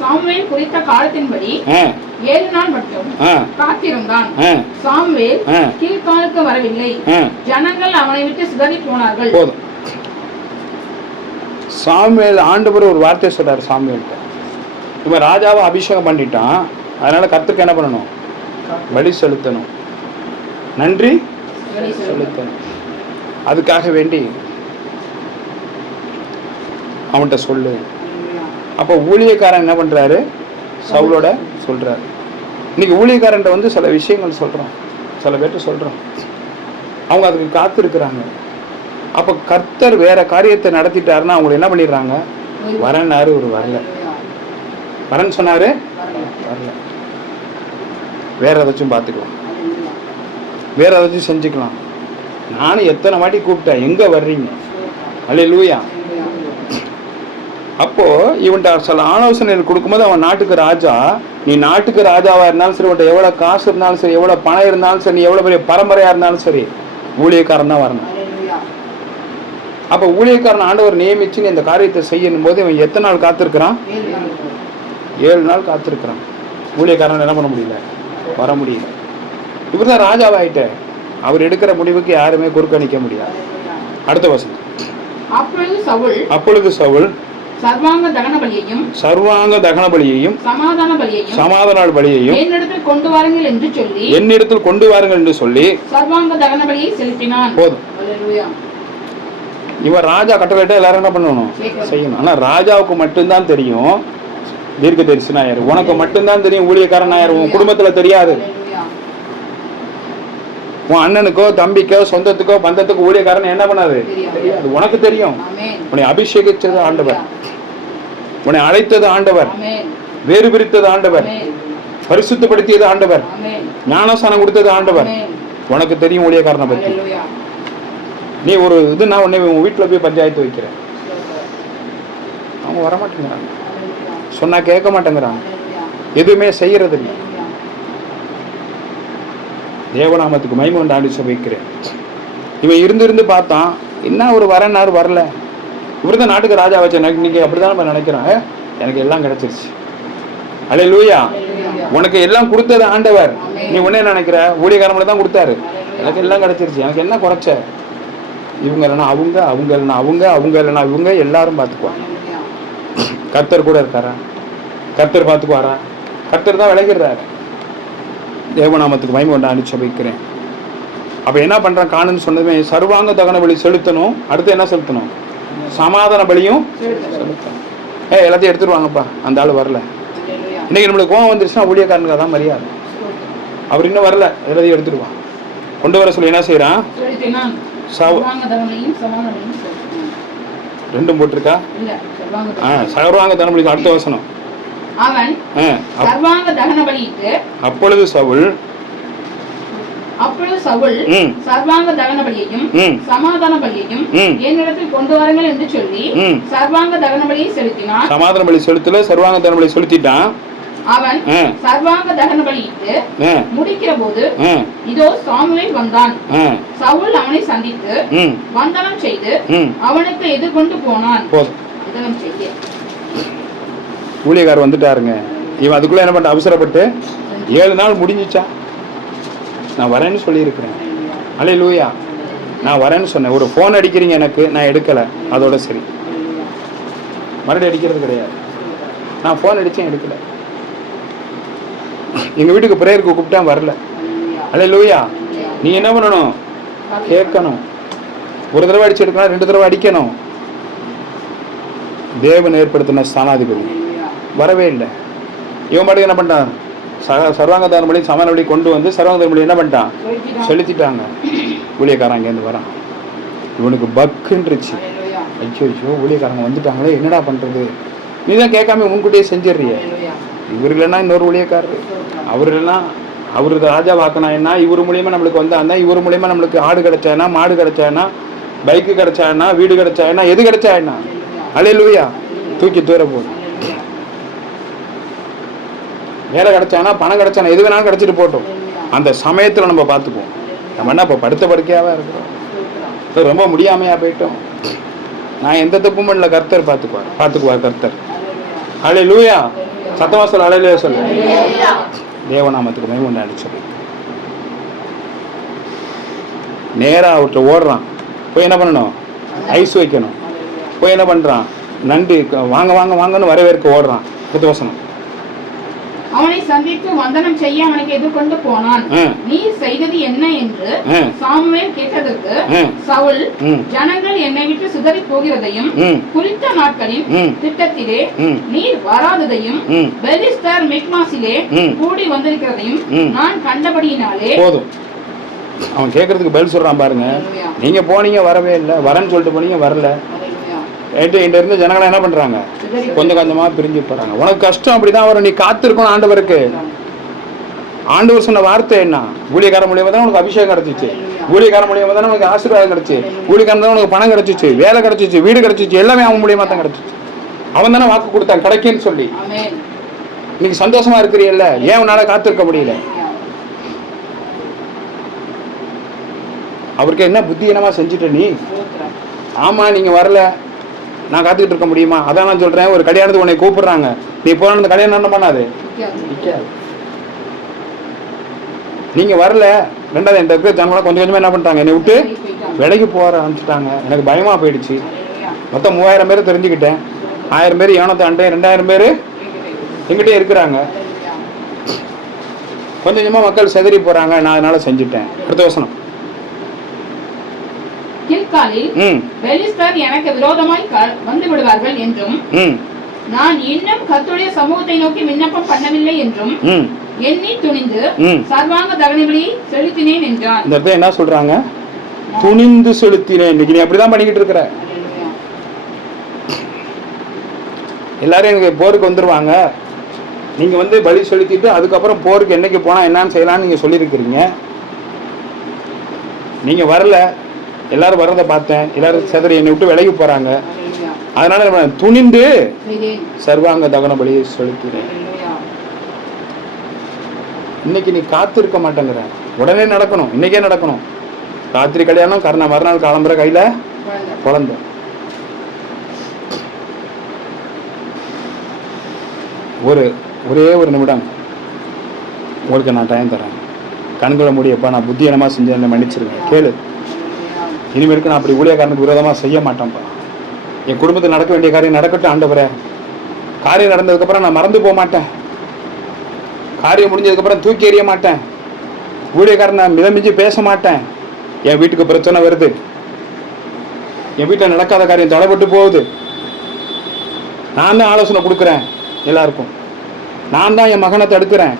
சாமுவேல் குறித்த காலத்தின்படி 7 நாள் மட்டும் காத்திருந்தான். சாமுவேல் கீழ்காலுக்கு வரவில்லை. ஜனங்கள் அவனை விட்டு சிதறி போனார்கள். போதும். சாமுவேல் ஆண்டவர் ஒரு வார்த்தை சொல்றாரு சாமுவேல்கிட்ட, இவன் ராஜாவை அபிஷேகம் பண்ணிட்டான், அதனால கர்த்தருக்கு என்ன பண்ணணும்? பலி செலுத்தணும், நன்றி செலுத்தணும். அதுக்காக வேண்டி அவன்கிட்ட சொல்லு. அப்போ ஊழியக்காரன் என்ன பண்றாரு? சவுலோட சொல்றாரு. இன்னைக்கு ஊழியக்காரன் வந்து சில விஷயங்கள் சொல்றோம், சில பேர்ட்ட சொல்றோம், அவங்க அதுக்கு காத்திருக்கிறாங்க. அப்போ கர்த்தர் வேற காரியத்தை நடத்திட்டாருன்னா அவங்க என்ன பண்ணிடுறாங்க? வரனாரு, ஒரு வரல, வரன்னு சொன்னாரு, வரல, வேற ஏதாச்சும் பார்த்துக்கலாம், வேற ஏதாச்சும் செஞ்சுக்கலாம். நானும் எத்தனை வாட்டி கூப்பிட்டேன், எங்க வர்றீங்க? அல்லேலூயா. அப்போ இவன்ட்ட சில ஆலோசனைகள் கொடுக்கும்போது, அவன் நாட்டுக்கு ராஜா, நீ நாட்டுக்கு ராஜாவா இருந்தாலும் சரி, உன்ட்ட எவ்வளவு காசு இருந்தாலும் சரி, எவ்வளவு பணம் இருந்தாலும் சரி, நீ எவ்வளவு பெரிய பரம்பரையா இருந்தாலும் சரி, ஊழியக்காரன் தான் வரணும். அப்ப ஊழியக்காரன் ஆண்டவர் நியமிச்சு நீ இந்த காரியத்தை செய்யணும் போது இவன் எத்தனை நாள் காத்திருக்கிறான்? 7 நாள் காத்திருக்கிறான். ஊழியக்காரன் என்ன பண்ண முடியல? வர முடியல. இவர்தான் ராஜாவாயிட்ட, அவர் எடுக்கிற முடிவுக்கு யாருமே குறுக்கணிக்க முடியாது. அடுத்த வசனம். அப்பொழுது சவுல் சர்வாங்க தகன பலியையும் சமாதான பலியையும் என்னிடத்தில் கொண்டு வாருங்கள் என்று சொல்லி சர்வாங்க தகன பலியை செலுத்தினான். போதும். இவன் ராஜா கட்டளையிட்ட எல்லாரும் என்ன பண்ணணும்? செய்யணும். ஆனா ராஜாவுக்கு மட்டும்தான் தெரியும் தீர்க்கதரிசி நாயர், உனக்கு மட்டும்தான் தெரியும் ஊழியக்காரன் நாயர், உன் குடும்பத்துல தெரியாது. உன் அண்ணனுக்கோ தம்பிக்கோ சொந்தத்துக்கோ பந்தத்துக்கோ ஊழியக்காரன் என்ன பண்ணாது? தெரியாது. உனக்கு தெரியும். உன்னை அபிஷேகிச்சது ஆண்டவர், உன்னை அழைத்தது ஆண்டவர், வேறு பிரித்தது ஆண்டவர், பரிசுத்தப்படுத்தியது ஆண்டவர், ஞானஸ்தானம் கொடுத்தது ஆண்டவர். உனக்கு தெரியும் ஊழியக்காரனை பத்தி. நீ ஒரு இது, நான் உன்னை உன் வீட்டில் போய் பஞ்சாயத்து வைக்கிறேன், அவங்க வரமாட்டேங்கிறாங்க, சொன்னா கேட்க மாட்டேங்கிறாங்க, எதுவுமே செய்யறது இல்லை. தேவநாமத்துக்கு மகிமை உண்டாடி வைக்கிறேன். இவன் இருந்து பார்த்தான், என்ன ஒரு வரனாரு, வரல. இவர்தான் நாட்டுக்கு ராஜா வச்ச. இன்னைக்கு அப்படிதான் நம்ம நினைக்கிறோம், எனக்கு எல்லாம் கிடைச்சிருச்சு. அல்லேலூயா. உனக்கு எல்லாம் கொடுத்தது ஆண்டவர். நீ உடனே நினைக்கிற ஊழியக்காரங்களை தான் கொடுத்தாரு, எனக்கு எல்லாம் கிடைச்சிருச்சு, எனக்கு என்ன குறைச்ச? இவங்க இல்லைன்னா அவங்க, அவங்க இல்லைன்னா அவங்க, அவங்க இல்லைன்னா இவங்க, எல்லாரும் பார்த்துக்குவாங்க. கர்த்தர் கூட இருக்காரா? கர்த்தர் பார்த்துக்குவாரா? கர்த்தர் தான் விளைகிறாரு. தேவநாமத்துக்கு மகிமை உண்டாடி வைக்கிறேன். அப்ப என்ன பண்றான்? காணுன்னு சொன்னதுமே சர்வாங்க தகன பலி செலுத்தணும். அடுத்து என்ன செலுத்தணும்? சமாதான பலியும் செலுத்தணும். எல்லாத்தையும் எடுத்துருவாங்கப்பா, அந்த ஆள் வரல. இன்னைக்கு நம்மளுக்கு கோவம் வந்துருச்சுன்னா ஊழியக்காரனுக்கு அதான் மரியாதை. அவர் இன்னும் வரல, எல்லாத்தையும் எடுத்துருவான். கொண்டு வர சொல்லி என்ன செய்யறான்? ரெண்டும் போட்டிருக்கா? சர்வாங்க தகன பலி. அடுத்த வசனம். அப்பொழுது சவுல் சர்வாங்க தகன பலியையும் சமாதான பலியையும் என்னிடத்தில் கொண்டு வாருங்கள் என்று சொல்லி சர்வாங்க தகன பலியை செலுத்தினான். சமாதான பலி செலுத்தல, சர்வாங்க தகன பலி செலுத்திட்டான். அவன் சர்வாங்க தகன பலியிட்டு முடிக்கிற போது இதோ சாமுவேல் வந்தான். சவுல் அவனை சந்தித்து வந்தனம் செய்து அவனுக்கு எதிர்கொண்டு போனான். ஊழியக்காரர் வந்துட்டாருங்க. இவன் அதுக்குள்ள என்ன பண்ண? அவசரப்பட்டு 7 நாள் முடிஞ்சிச்சா, நான் வரேன்னு சொல்லியிருக்கிறேன். அல்லேலூயா. நான் வரேன்னு சொன்னேன். ஒரு ஃபோன் அடிக்கிறீங்க எனக்கு, நான் எடுக்கலை, அதோட சரி. மறுபடியும் அடிக்கிறது கிடையாது. நான் ஃபோன் அடித்தேன், எடுக்கலை. எங்கள் வீட்டுக்கு ப்ரேயருக்கு கூப்பிட்டேன், வரல. அல்லேலூயா. நீ என்ன பண்ணணும்? கேட்கணும். ஒரு தடவை அடிச்சு எடுக்கணும், 2 தடவை அடிக்கணும். தேவன் ஏற்படுத்தின ஸ்தானாதிபதி வரவே இல்லை. இவன் பாட்டுக்கு என்ன பண்ணிட்டான்? சர்வாங்க தர்மபலி சமணபலி கொண்டு வந்து சர்வாங்க தர்மபலி என்ன பண்ணிட்டான்? செலுத்திட்டாங்க. ஊழியக்காரன் இங்கேருந்து வரான். இவனுக்கு பக்குன்றுச்சு. ஐயோ ஊழியக்காரங்க வந்துட்டாங்களே, என்னடா பண்றது? நீ தான் கேட்காம முன்கூட்டியே செஞ்சிடுறிய. இவர் இல்லைன்னா இன்னொரு ஊழியக்காரர், அவர் இல்லைன்னா அவரு ராஜா வாக்கினா என்ன, இவர் மூலியமா நம்மளுக்கு வந்தான்னா, இவர் மூலியமா நம்மளுக்கு ஆடு கிடைச்சானா, மாடு கிடைச்சானா, பைக்கு கிடைச்சானா, வீடு கிடைச்சானா, எது கிடைச்சானா? அல்லேலூயா. தூக்கி தூர போகுது. வேலை கிடைச்சானா, பணம் கிடைச்சானா, எது வேணாலும் கிடைச்சிட்டு போட்டோம். அந்த சமயத்துல நம்ம பார்த்துக்குவோம். நம்ம என்ன இப்போ படுத்த படுக்கையாவா இருக்கிறோம்? ரொம்ப முடியாமையா போயிட்டோம். நான் எந்த தப்பும் இல்லை, கர்த்தர் பார்த்துக்குவார் கர்த்தர். அல்லேலூயா. சத்தமா சொல்ல, அல்லேலூயா சொல்லு. தேவநாமத்துக்கு மகிமை உண்டாச்சு. நேரா அவர்கிட்ட ஓடுறான். போய் என்ன பண்ணணும்? ஐஸ் வைக்கணும். போய் என்ன பண்றான்? நன்றி வாங்க வாங்க வாங்கன்னு வரவேற்க ஓடுறான். 10 வசனம். அவனை சந்தித்து வந்தனம் செய்ய அவனுக்கு எதிர்கொண்டு போனான். நீ செய்தது என்ன என்று சாமுவேல் கேட்டதற்கு சவுல், ஜனங்கள் என்னை விட்டு சிதறி போகிறதையும் குறித்த நாட்களின் திட்டத்திலே நீர் வராததையும் பெலிஸ்தர் மிக்மாசிலே கூடி வந்திருக்கிறதையும் நான் கண்டபடியினாலே. போதும். அவன் கேட்கறதுக்கு பதில் சொல்றான் பாருங்க. நீங்க போனீங்க, வரவே இல்லை. வரேன்னு சொல்லிட்டு போனீங்க, வரல. என்கிட்ட இருந்து ஜனங்களை என்ன பண்றாங்க? கொஞ்சம் கொஞ்சமா பிரிஞ்சு போறாங்க. உனக்கு கஷ்டம் அப்படிதான் வரும். நீ காத்திருக்கணும் ஆண்டவருக்கு. ஆண்டவர் சொன்ன வார்த்தை என்ன? ஊழியக்காரன் மூலியமா தான் உனக்கு அபிஷேகம் கிடைச்சிச்சு, ஊழியக்காரன் மூலியமா தானே உனக்கு ஆசீர்வாதம் கிடைச்சு, ஊழியக்காரன் தான் உனக்கு பணம் கிடைச்சிச்சு, வேலை கிடைச்சிச்சு, வீடு கிடைச்சிச்சு, எல்லாமே அவன் மூலியமா தான் கிடைச்சிச்சு. அவன் தானே வாக்கு கொடுத்தான் கிடைக்குன்னு சொல்லி. இன்னைக்கு சந்தோஷமா இருக்கிறீல்ல, ஏன் உன்னால காத்திருக்க முடியல? அவருக்கு என்ன புத்தி என்னமா செஞ்சுட்ட நீ? ஆமா நீங்க வரல, நான் காத்துக்கிட்டு இருக்க முடியுமா? அதான் நான் சொல்றேன். ஒரு கல்யாணத்துக்கு உன்னை கூப்பிடுறாங்க, நீ போன அந்த கல்யாணம் என்ன பண்ணாது? நீங்க வரல. 2வது என்கிட்ட இருக்க ஜனங்களாம் கொஞ்சம் கொஞ்சமா என்ன பண்றாங்க? என்னை விட்டு விலைக்கு போக ஆரம்பிச்சுட்டாங்க. எனக்கு பயமா போயிடுச்சு. மொத்தம் 3000 பேர் தெரிஞ்சுக்கிட்டேன். 1000 பேர் ஏனத்தை அண்டேன், 2000 பேர் எங்கிட்டே இருக்கிறாங்க. கொஞ்சம் கொஞ்சமா மக்கள் செதறி போறாங்க. நான் அதனால செஞ்சுட்டேன். அடுத்த வசனம். கில்காலில் பெலிஸ்தர் எனக்கு விரோதமாய் வந்து விடுவார்கள் என்றும் நான் இன்னும் கர்த்தருடைய சமூகத்தை நோக்கி விண்ணப்பம் பண்ணவில்லை என்றும் எண்ணி துணிந்து சர்வாங்க தகனபலி செலுத்தினேன் என்றான். இந்த இடத்துல என்ன சொல்றாங்க? துணிந்து செலுத்தினேன். இன்னைக்கு நீ அப்படிதான் பண்ணிக்கிட்டு இருக்கிற. எல்லாரும் எனக்கு போருக்கு வந்துருவாங்க, நீங்க வந்து பலி செலுத்திட்டு அதுக்கப்புறம் போருக்கு என்னைக்கு போனா என்னன்னு செய்யலாம்னு நீங்க சொல்லியிருக்கிறீங்க. நீங்க வரல. எல்லாரும் வர்றதை பார்த்தேன். எல்லாரும் செதறி என்னை விட்டு விலகி போறாங்க. அதனால துணிந்து சர்வாங்க தகன பலியை செலுத்தினேன். இன்னைக்கு நீ காத்திருக்க மாட்டேங்கிற, உடனே நடக்கணும், இன்னைக்கே நடக்கணும். ராத்திரி கல்யாணம், மறுநாள் காலம்புற கையில குழந்தை. ஒரே ஒரு நிமிடம் உங்களுக்கு நான் டைம் தரேன். கண்களை மூடியப்பா, நான் புத்தியனமா செஞ்சேன், மன்னிச்சிருக்கேன். கேளு. இனிமேலுக்கு நான் அப்படி ஊழியக்காரனுக்கு விரோதமாக செய்ய மாட்டேன்ப்பா. என் குடும்பத்தில் நடக்க வேண்டிய காரியம் நடக்கட்டும் ஆண்டவரே. காரியம் நடந்ததுக்கப்புறம் நான் மறந்து போக மாட்டேன். காரியம் முடிஞ்சதுக்கப்புறம் தூக்கி எறிய மாட்டேன். ஊழியக்காரன் நான் மிதமிஞ்சு பேச மாட்டேன். என் வீட்டுக்கு பிரச்சனை வருது, என் வீட்டில் நடக்காத காரியம் தடைப்பட்டு போகுது, நான் தான் ஆலோசனை கொடுக்குறேன் எல்லாருக்கும். நான் தான் என் மகனை தடுக்கிறேன்,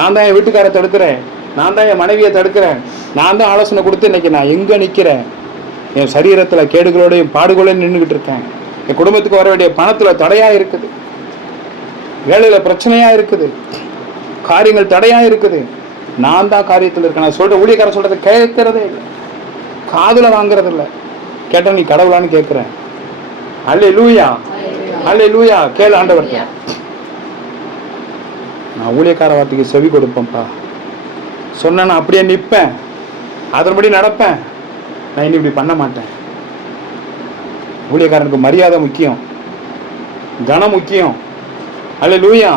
நான் தான் என் வீட்டுக்காரை தடுக்கிறேன், நான் தான் என் மனைவியை தடுக்கிறேன், நான் தான் ஆலோசனை கொடுத்து இன்னைக்கு நான் எங்கே நிற்கிறேன்? என் சரீரத்தில் கேடுகளோடையும் பாடுகளோடையும் நின்றுக்கிட்டு இருக்கேன். என் குடும்பத்துக்கு வர வேண்டிய பணத்தில் தடையாக இருக்குது, வேலையில் பிரச்சனையாக இருக்குது, காரியங்கள் தடையாக இருக்குது. நான் தான் காரியத்தில் இருக்கேன். நான் சொல்கிற ஊழியக்காரன் சொல்கிறத கேட்கறதே இல்லை, காதில் வாங்குறது இல்லை. கேட்டால் நீ கடவுளான்னு கேட்குறேன். அல்லேலூயா, அல்லேலூயா. கேளு ஆண்டவர்கிட்ட. நான் ஊழியக்கார வார்த்தைக்கு செவி கொடுப்பேன்ப்பா. சொன்ன நான் அப்படியே நிற்பேன், அதன்படி நடப்பேன். நான் இனி இப்படி பண்ண மாட்டேன். ஊழியக்காரனுக்கு மரியாதை முக்கியம், கனம் முக்கியம். அல்லேலூயா.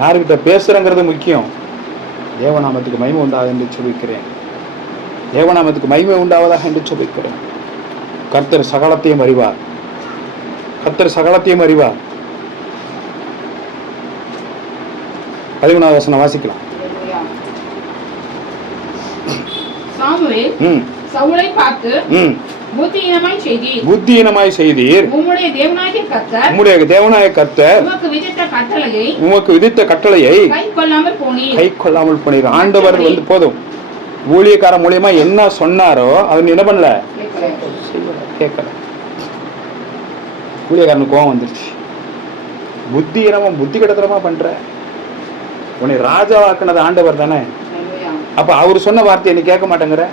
யாருக்கிட்ட பேசுறங்கிறது முக்கியம். தேவநாமத்துக்கு மகிமை உண்டாவதாக என்று சொல்லிக்கிறேன். தேவநாமத்துக்கு மகிமை உண்டாவதாக என்று சொல்லிக்கிறேன். கர்த்தர் சகலத்தையும் அறிவார், கர்த்தர் சகலத்தையும் அறிவார். 11வது வசனம் வாசிக்கலாம். சாமுவேல் சவுலை பார்த்து புத்தியீனமாய் செய்தீர். உம்முடைய தேவனாகிய கர்த்தர் உமக்கு விதித்த கட்டளையை கைக்கொள்ளாமல் போனீர். ஆண்டவர் போதும் ஊழியக்கார மூலியமா என்ன சொன்னாரோ அது என்ன பண்ணல, கேட்கல. ஊழியக்காரனுக்கு கோவம் வந்துருச்சு. புத்தி கிடத்தனமா பண்ற, உன்னை ராஜாவாக்குனது ஆண்டவர் தானே. அப்ப அவர் சொன்ன வார்த்தையை நீ கேட்க மாட்டேங்கிற.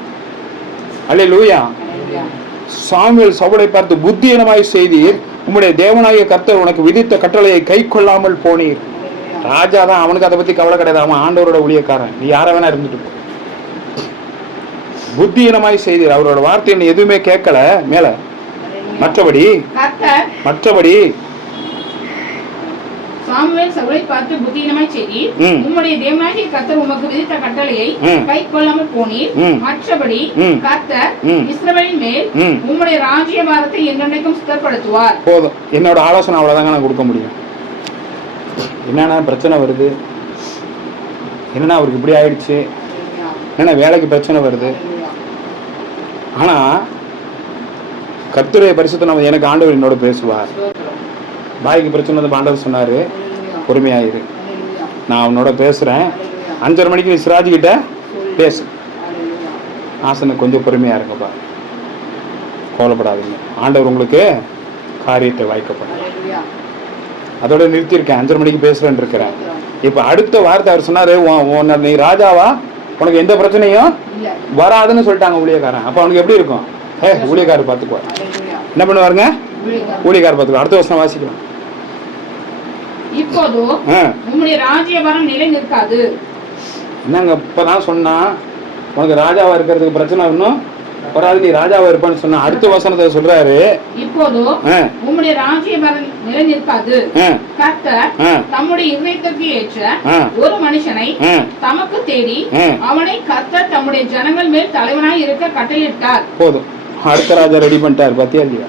அல்லேலூயா. சாமுவேல் சவுலை பார்த்து புத்தியீனமாய் செய்தீர், உம்முடைய தேவனாகிய கர்த்தர் உனக்கு விதித்த கட்டளையை கை கொள்ளாமல் போனீர். ராஜா தான், அவனுக்கு அதை பத்தி கவலை கிடையாது. அவன் ஆண்டவரோட ஊழியக்காரன். நீ யார வேணா இருந்துட்டு போ. புத்தியீனமாய் செய்தீர், அவரோட வார்த்தையை எதுவுமே கேட்கல. மேல மற்றபடி சாமுவேல் சவுலை பார்த்து புத்தியீனமாய் செய்தீர், உம்முடைய தேவனாகிய கர்த்தர் உமக்கு விதித்த கட்டளையை கைக்கொள்ளாமல் போனீர். மற்றபடி கர்த்தர் இஸ்ரவேலின் மேல் உம்முடைய ராஜ்யபாரத்தை என்றென்றைக்கும் ஸ்திரப்படுத்துவார். போதும். என்னோட ஆலோசனை அவ்வளவுதாங்க நான் கொடுக்க முடியும். என்னன்னா பிரச்சனை வருது, என்னன்னா அவருக்கு இப்படி ஆயிடுச்சு, என்னன்னா வேலைக்கு பிரச்சனை வருது. ஆனா கர்த்தருடைய பரிசுத்த நாமம் எனக்கு ஆண்டவர் என்னோட பேசுவார். பாய்க்கு பிரச்சனை வந்து ஆண்டவர் சொன்னாரு, பொறுமையாயிரு, நான் அவனோட பேசுறேன். 5:30 மணிக்கு நீ சிராஜ் கிட்ட பேசு. ஆசனுக்கு கொஞ்சம் பொறுமையா இருங்கப்பா, கவலைப்படாதீங்க, ஆண்டவர் உங்களுக்கு காரியத்தை வாய்க்கப்படும். அதோட நிறுத்தியிருக்கேன். 5:30 மணிக்கு பேசுறேன்னு இருக்கிறேன். இப்ப அடுத்த வார்த்தை அவர் சொன்னாரு, நீ ராஜாவா, உனக்கு எந்த பிரச்சனையும் வராதுன்னு சொல்லிட்டாங்க ஊழியக்காரன். அப்ப அவனுக்கு எப்படி இருக்கும்? ஊழியக்காரர் பார்த்துக்குவார். என்ன பண்ணுவாருங்க? ஊழியக்காரர் பார்த்துக்குவார். அடுத்த வருஷம் வாசிக்கலாம். இப்போது உம்முடைய ராஜ்யபாரம் நிலை நிற்காது. என்னங்க இப்பதான் சொன்னா, உனக்கு ராஜாவா இருக்கிறதுக்கு பிரச்சனை இன்னும் வராது, நீ ராஜாவா இருப்பான்னு சொன்னா. அடுத்த வசனத்தை சொல்றாரு, இப்போது உம்முடைய ராஜ்யபாரம் நிலை நிற்காது. கர்த்தர் தம்முடைய இதயத்திற்கு ஏற்ற ஒரு மனுஷனை தமக்கு தேடி அவனை கர்த்தர் தம்முடைய ஜனங்கள் மேல் தலைவனாய் இருக்க கட்டளையிட்டார். போதும், அடுத்த ராஜா ரெடி பண்ணிட்டார். பாத்தியா இல்லையா?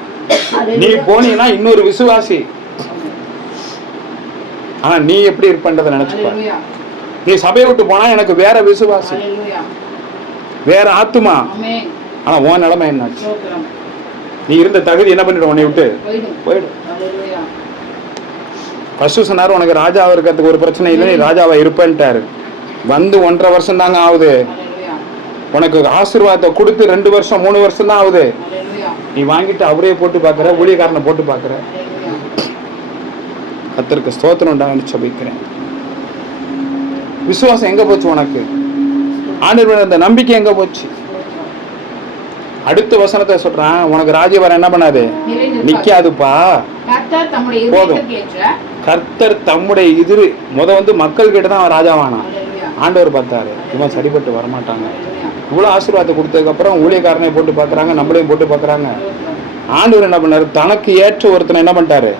நீ போனீங்கன்னா இன்னொரு விசுவாசி. ஆனா நீ எப்படி இருப்பன்றதை நினைச்சுப்பா. நீ சபையை விட்டு போனா எனக்கு வேற விசுவாசி, வேற ஆத்துமா. ஆனா உன் நிலைமை என்னாச்சு? நீ இருந்த தகுதி என்ன பண்ணிடும்? உன்னை விட்டு போயிடும். ஃபர்ஸ்ட் சொன்னாரு, உனக்கு ராஜாவா இருக்கிறதுக்கு ஒரு பிரச்சனை இல்லை, நீ ராஜாவா இருப்பேன்ட்டாரு. வந்து 1.5 வருஷம் தாங்க ஆகுது. உனக்கு ஆசீர்வாதத்தை கொடுத்து 2 வருஷம் 3 வருஷம் தான் ஆகுது. நீ வாங்கிட்டு அவரே போட்டு பாக்குற, ஊழியக்காரனை போட்டு பாக்குற. கர்த்தருக்கு ஸ்தோத்திரம் உண்டான்னு சொல்லிக்கிறேன். விசுவாசம் எங்க போச்சு உனக்கு? ஆண்டவர் அந்த நம்பிக்கை எங்க போச்சு? அடுத்த வசனத்தை சொல்றான், உனக்கு ராஜ்யபாரம் என்ன பண்ணாது, நிக்காதுப்பா. போதும். கர்த்தர் தம்முடைய வந்து மக்கள் கிட்ட தான் அவன் ராஜாவானா. ஆண்டவர் பார்த்தாரு, இவன் சரிப்பட்டு வரமாட்டாங்க. இவ்வளவு ஆசீர்வாதத்தை கொடுத்ததுக்கு அப்புறம் ஊழியக்காரனை போட்டு பாக்குறாங்க, நம்மளையும் போட்டு பாக்குறாங்க. ஆண்டவர் என்ன பண்ணாரு, தனக்கு ஏற்ற ஒருத்தனை என்ன பண்ணிட்டாரு,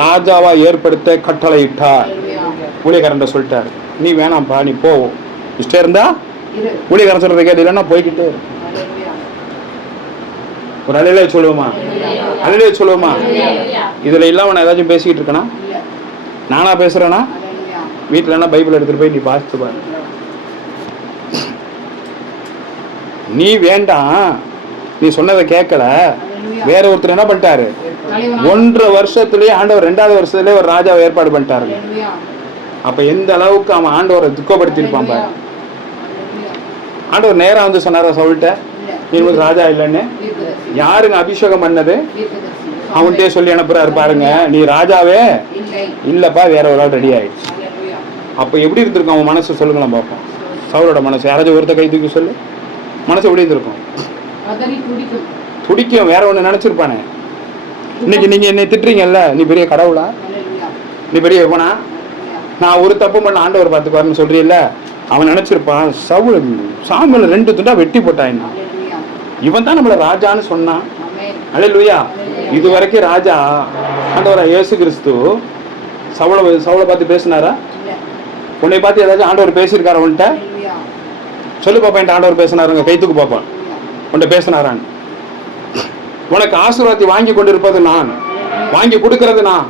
ராஜாவா ஏற்படுத்த கட்டளையிட்டார். ஊழியக்காரன் சொல்லிட்டாரு, நீ வேணாம்ப்பா, நீ போ. இஷ்டம் இருந்தா ஊழியக்காரன் சொல்றதை கேட்டு, இல்லைன்னா போய்கிட்டே. ஒரு அலையிலே சொல்லுவோமா? அலையிலே சொல்லுவோமா? இதுல இல்லாம நான் ஏதாச்சும் பேசிக்கிட்டு இருக்கேனா? நானா பேசுறேனா? வீட்டுல என்ன பைபிள் எடுத்துட்டு போய் நீ பாசிட்டு பாரு. நீ வேண்டாம், நீ சொன்னதை கேட்கல, வேற ஒருத்தர் என்ன பண்ணிட்டாரு, 1.5 வருஷத்துலயே ஆண்டவர் 2வது வருஷத்துலயே ஒரு ராஜாவை ஏற்பாடு பண்ணிட்டாரு. அப்ப எந்த அளவுக்கு அவன் ஆண்டவரை துக்கப்படுத்திருப்பான் பாரு. ஆண்டவர் நேரா வந்து சொன்னாரா சவுல்ட்ட, நீ ராஜா இல்லைன்னு? யாருங்க அபிஷேகம் பண்ணது? அவன்கிட்டே சொல்லி அனுப்புறாரு பாருங்க, நீ ராஜாவே இல்லப்பா, வேற ஒரு ஆள் ரெடி ஆயிடுச்சு. அப்ப எப்படி இருந்திருக்கும் அவன் மனசு? சொல்லுங்களேன் பார்ப்போம். சவுலோட மனசு யாராச்சும் ஒருத்த கை தூக்கி சொல்லு, மனசு எப்படி இருந்திருக்கும்? துடிக்கும். வேற ஒண்ணு நினைச்சிருப்பானே. இன்னைக்கு நீங்க என்னை திட்டுறீங்கல்ல, நீ பெரிய கடவுளா, நீ பெரிய இவனா, நான் ஒரு தப்பு பண்ண ஆண்டவர் பார்த்துக்குவாருன்னு சொல்றீல்ல, அவன் நினைச்சிருப்பான் சாமுவேல் 2 துண்டா வெட்டி போட்டான். இவன் தான் நம்மள ராஜான்னு சொன்னான். அல்லேலூயா. இது வரைக்கும் ராஜா ஆண்டவரா இயேசு கிறிஸ்து சவுலை பார்த்து பேசினாரா? உன்னை பார்த்து ஏதாச்சும் ஆண்டவர் பேசியிருக்காரு உன்கிட்ட? சொல்லு பாப்பா, என்கிட்ட ஆண்டவர் பேசினாருங்க, கைத்துக்கு பாப்பான். உன்கிட்ட பேசினாரான்? உனக்கு ஆசீர்வாதத்தை வாங்கி கொண்டு இருப்பது நான், வாங்கி கொடுக்கறது நான்.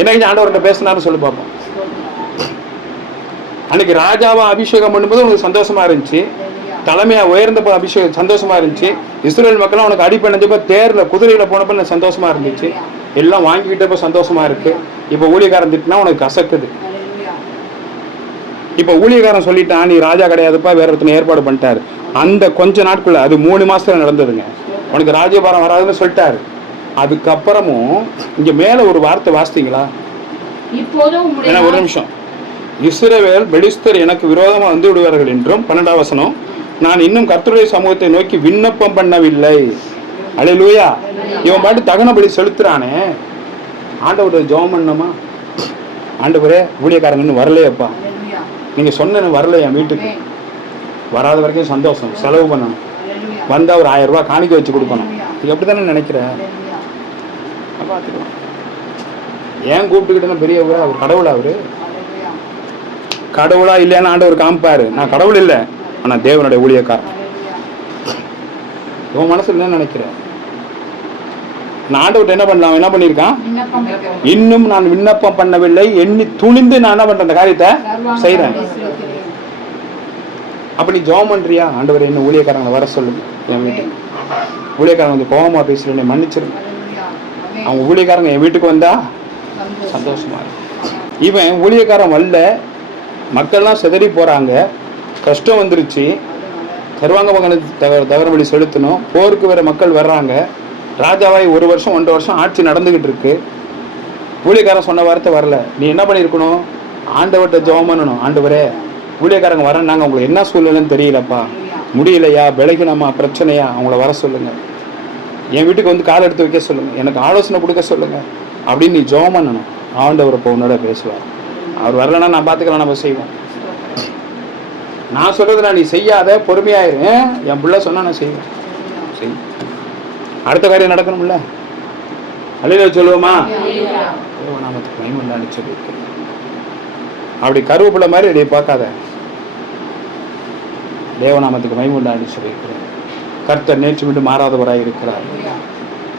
என்ன ஆண்டவர்கிட்ட பேசினாருன்னு சொல்லு பாப்போம். அன்னைக்கு ராஜாவா அபிஷேகம் பண்ணும்போது உனக்கு சந்தோஷமா இருந்துச்சு. தலைமையா உயர்ந்தப்ப அபிஷேகம் சந்தோஷமா இருந்துச்சு. இஸ்ரேல் மக்கள் அவனுக்கு அடிப்படைஞ்சப்ப தேர்ல குதிரையில போனப்ப எனக்கு சந்தோஷமா இருந்துச்சு. எல்லாம் வாங்கிக்கிட்டப்ப சந்தோஷமா இருக்கு. இப்ப ஊழியக்காரன் திட்டினா உனக்கு கசக்குது. இப்ப ஊழியக்காரன் சொல்லிட்டான் நீ ராஜா கிடையாதுப்பா, வேற ஒருத்தனை ஏற்பாடு பண்ணிட்டாரு. அந்த கொஞ்ச நாட்குள்ள, அது 3 மாசத்துல நடந்ததுங்க, உனக்கு ராஜ்யபாரம் வராதுன்னு சொல்லிட்டாரு. அதுக்கப்புறமும் இங்க மேல ஒரு வார்த்தை வாசித்தீங்களா? ஒரு நிமிஷம். இஸ்ரவேல் பெலிஸ்தர் எனக்கு விரோதமா வந்து விடுவார்கள் என்றும் 12ஆம் வசனம், நான் இன்னும் கர்த்தருடைய சமூகத்தை நோக்கி விண்ணப்பம் பண்ணவில்லை. அல்லேலூயா. இவன் பாட்டு தகன பலி செலுத்துறானே, ஆண்டவருடைய ஜெபம் பண்ணணுமா? ஆண்டவரே ஊழியக்காரங்க இன்னும் வரலையப்பா, நீங்க சொன்ன வரல, என் வீட்டுக்கு வராத வரைக்கும் சந்தோஷம், செலவு பண்ணணும், வந்தா ஒரு 1000 ரூபாய் காணிக்க வச்சு கொடுக்கணும். இது அப்படித்தானே நினைக்கிறேன். ஏன் கூப்பிட்டுக்கிட்டேன்னு பெரியவரா? அவர் கடவுளா? அவரு கடவுளா இல்லையான்னு ஆண்டவர் காமிப்பாரு. நான் கடவுள் இல்லை, ஆனா தேவனுடைய ஊழியக்காரன். உன் மனசுல என்ன நினைக்கிறேன்? நான் ஆண்டவர்கிட்ட என்ன பண்ணலாம்? என்ன பண்ணியிருக்கான்? இன்னும் நான் விண்ணப்பம் பண்ணவில்லை, எண்ணி துணிந்து நான் என்ன பண்றேன், அந்த காரியத்தை செய்யறேன். அப்ப நீ ஜெபம் பண்றியா? ஆண்டவரே என்ன ஊழியக்காரங்களை வர சொல்லுங்க, என் வீட்டுக்கு ஊழியக்காரங்க வந்து கோபமா பேசுறேன், மன்னிச்சிருங்க. அவங்க ஊழியக்காரங்க என் வீட்டுக்கு வந்தா சந்தோஷமா இருக்கு. இவன் ஊழியக்காரன் வரல, மக்கள்லாம் சிதறி போறாங்க, கஷ்டம் வந்துருச்சு, சர்வாங்க மகனுக்கு தகர வழி செலுத்தணும், போருக்கு வேற மக்கள் வர்றாங்க, ராஜாவாய் 1 வருஷம் 1.5 வருஷம் ஆட்சி நடந்துகிட்டு இருக்கு. ஊழியக்காரன் சொன்ன வார்த்தை வரல. நீ என்ன பண்ணிருக்கணும்? ஆண்டவர்கிட்ட ஜெபம் பண்ணணும். ஆண்டவரே ஊழியக்காரங்க வரேன், நாங்கள் உங்களுக்கு என்ன சூழ்நிலைன்னு தெரியலப்பா, முடியலையா, விலகினமா, பிரச்சனையா, அவங்கள வர சொல்லுங்க, என் வீட்டுக்கு வந்து கால் எடுத்து வைக்க சொல்லுங்க, எனக்கு ஆலோசனை கொடுக்க சொல்லுங்க அப்படின்னு நீ ஜெபம் பண்ணணும். ஆண்டவர் இப்போ உன்னோட பேசுவார். அவர் வரலன்னா நான் பார்த்துக்கலாம், நம்ம செய்வோம். நான் சொல்றதுனா நீ செய்யாத, பொறுமையாயிரு. என் பிள்ளை சொன்னா நான் செய்வேன், செய். அடுத்த காரியம் நடக்கணும்ல, அல்லேலூயா சொல்லுவோமா? நாமத்துக்கு மகிமை சொல்லியிருக்கேன். அப்படி கருவேப்பிலை மாதிரி இதை பார்க்காத, தேவநாமத்துக்கு மகிமை சொல்லியிருக்கிறேன். கர்த்தர் நேற்று மீண்டும் மாறாதவராக இருக்கிறார்.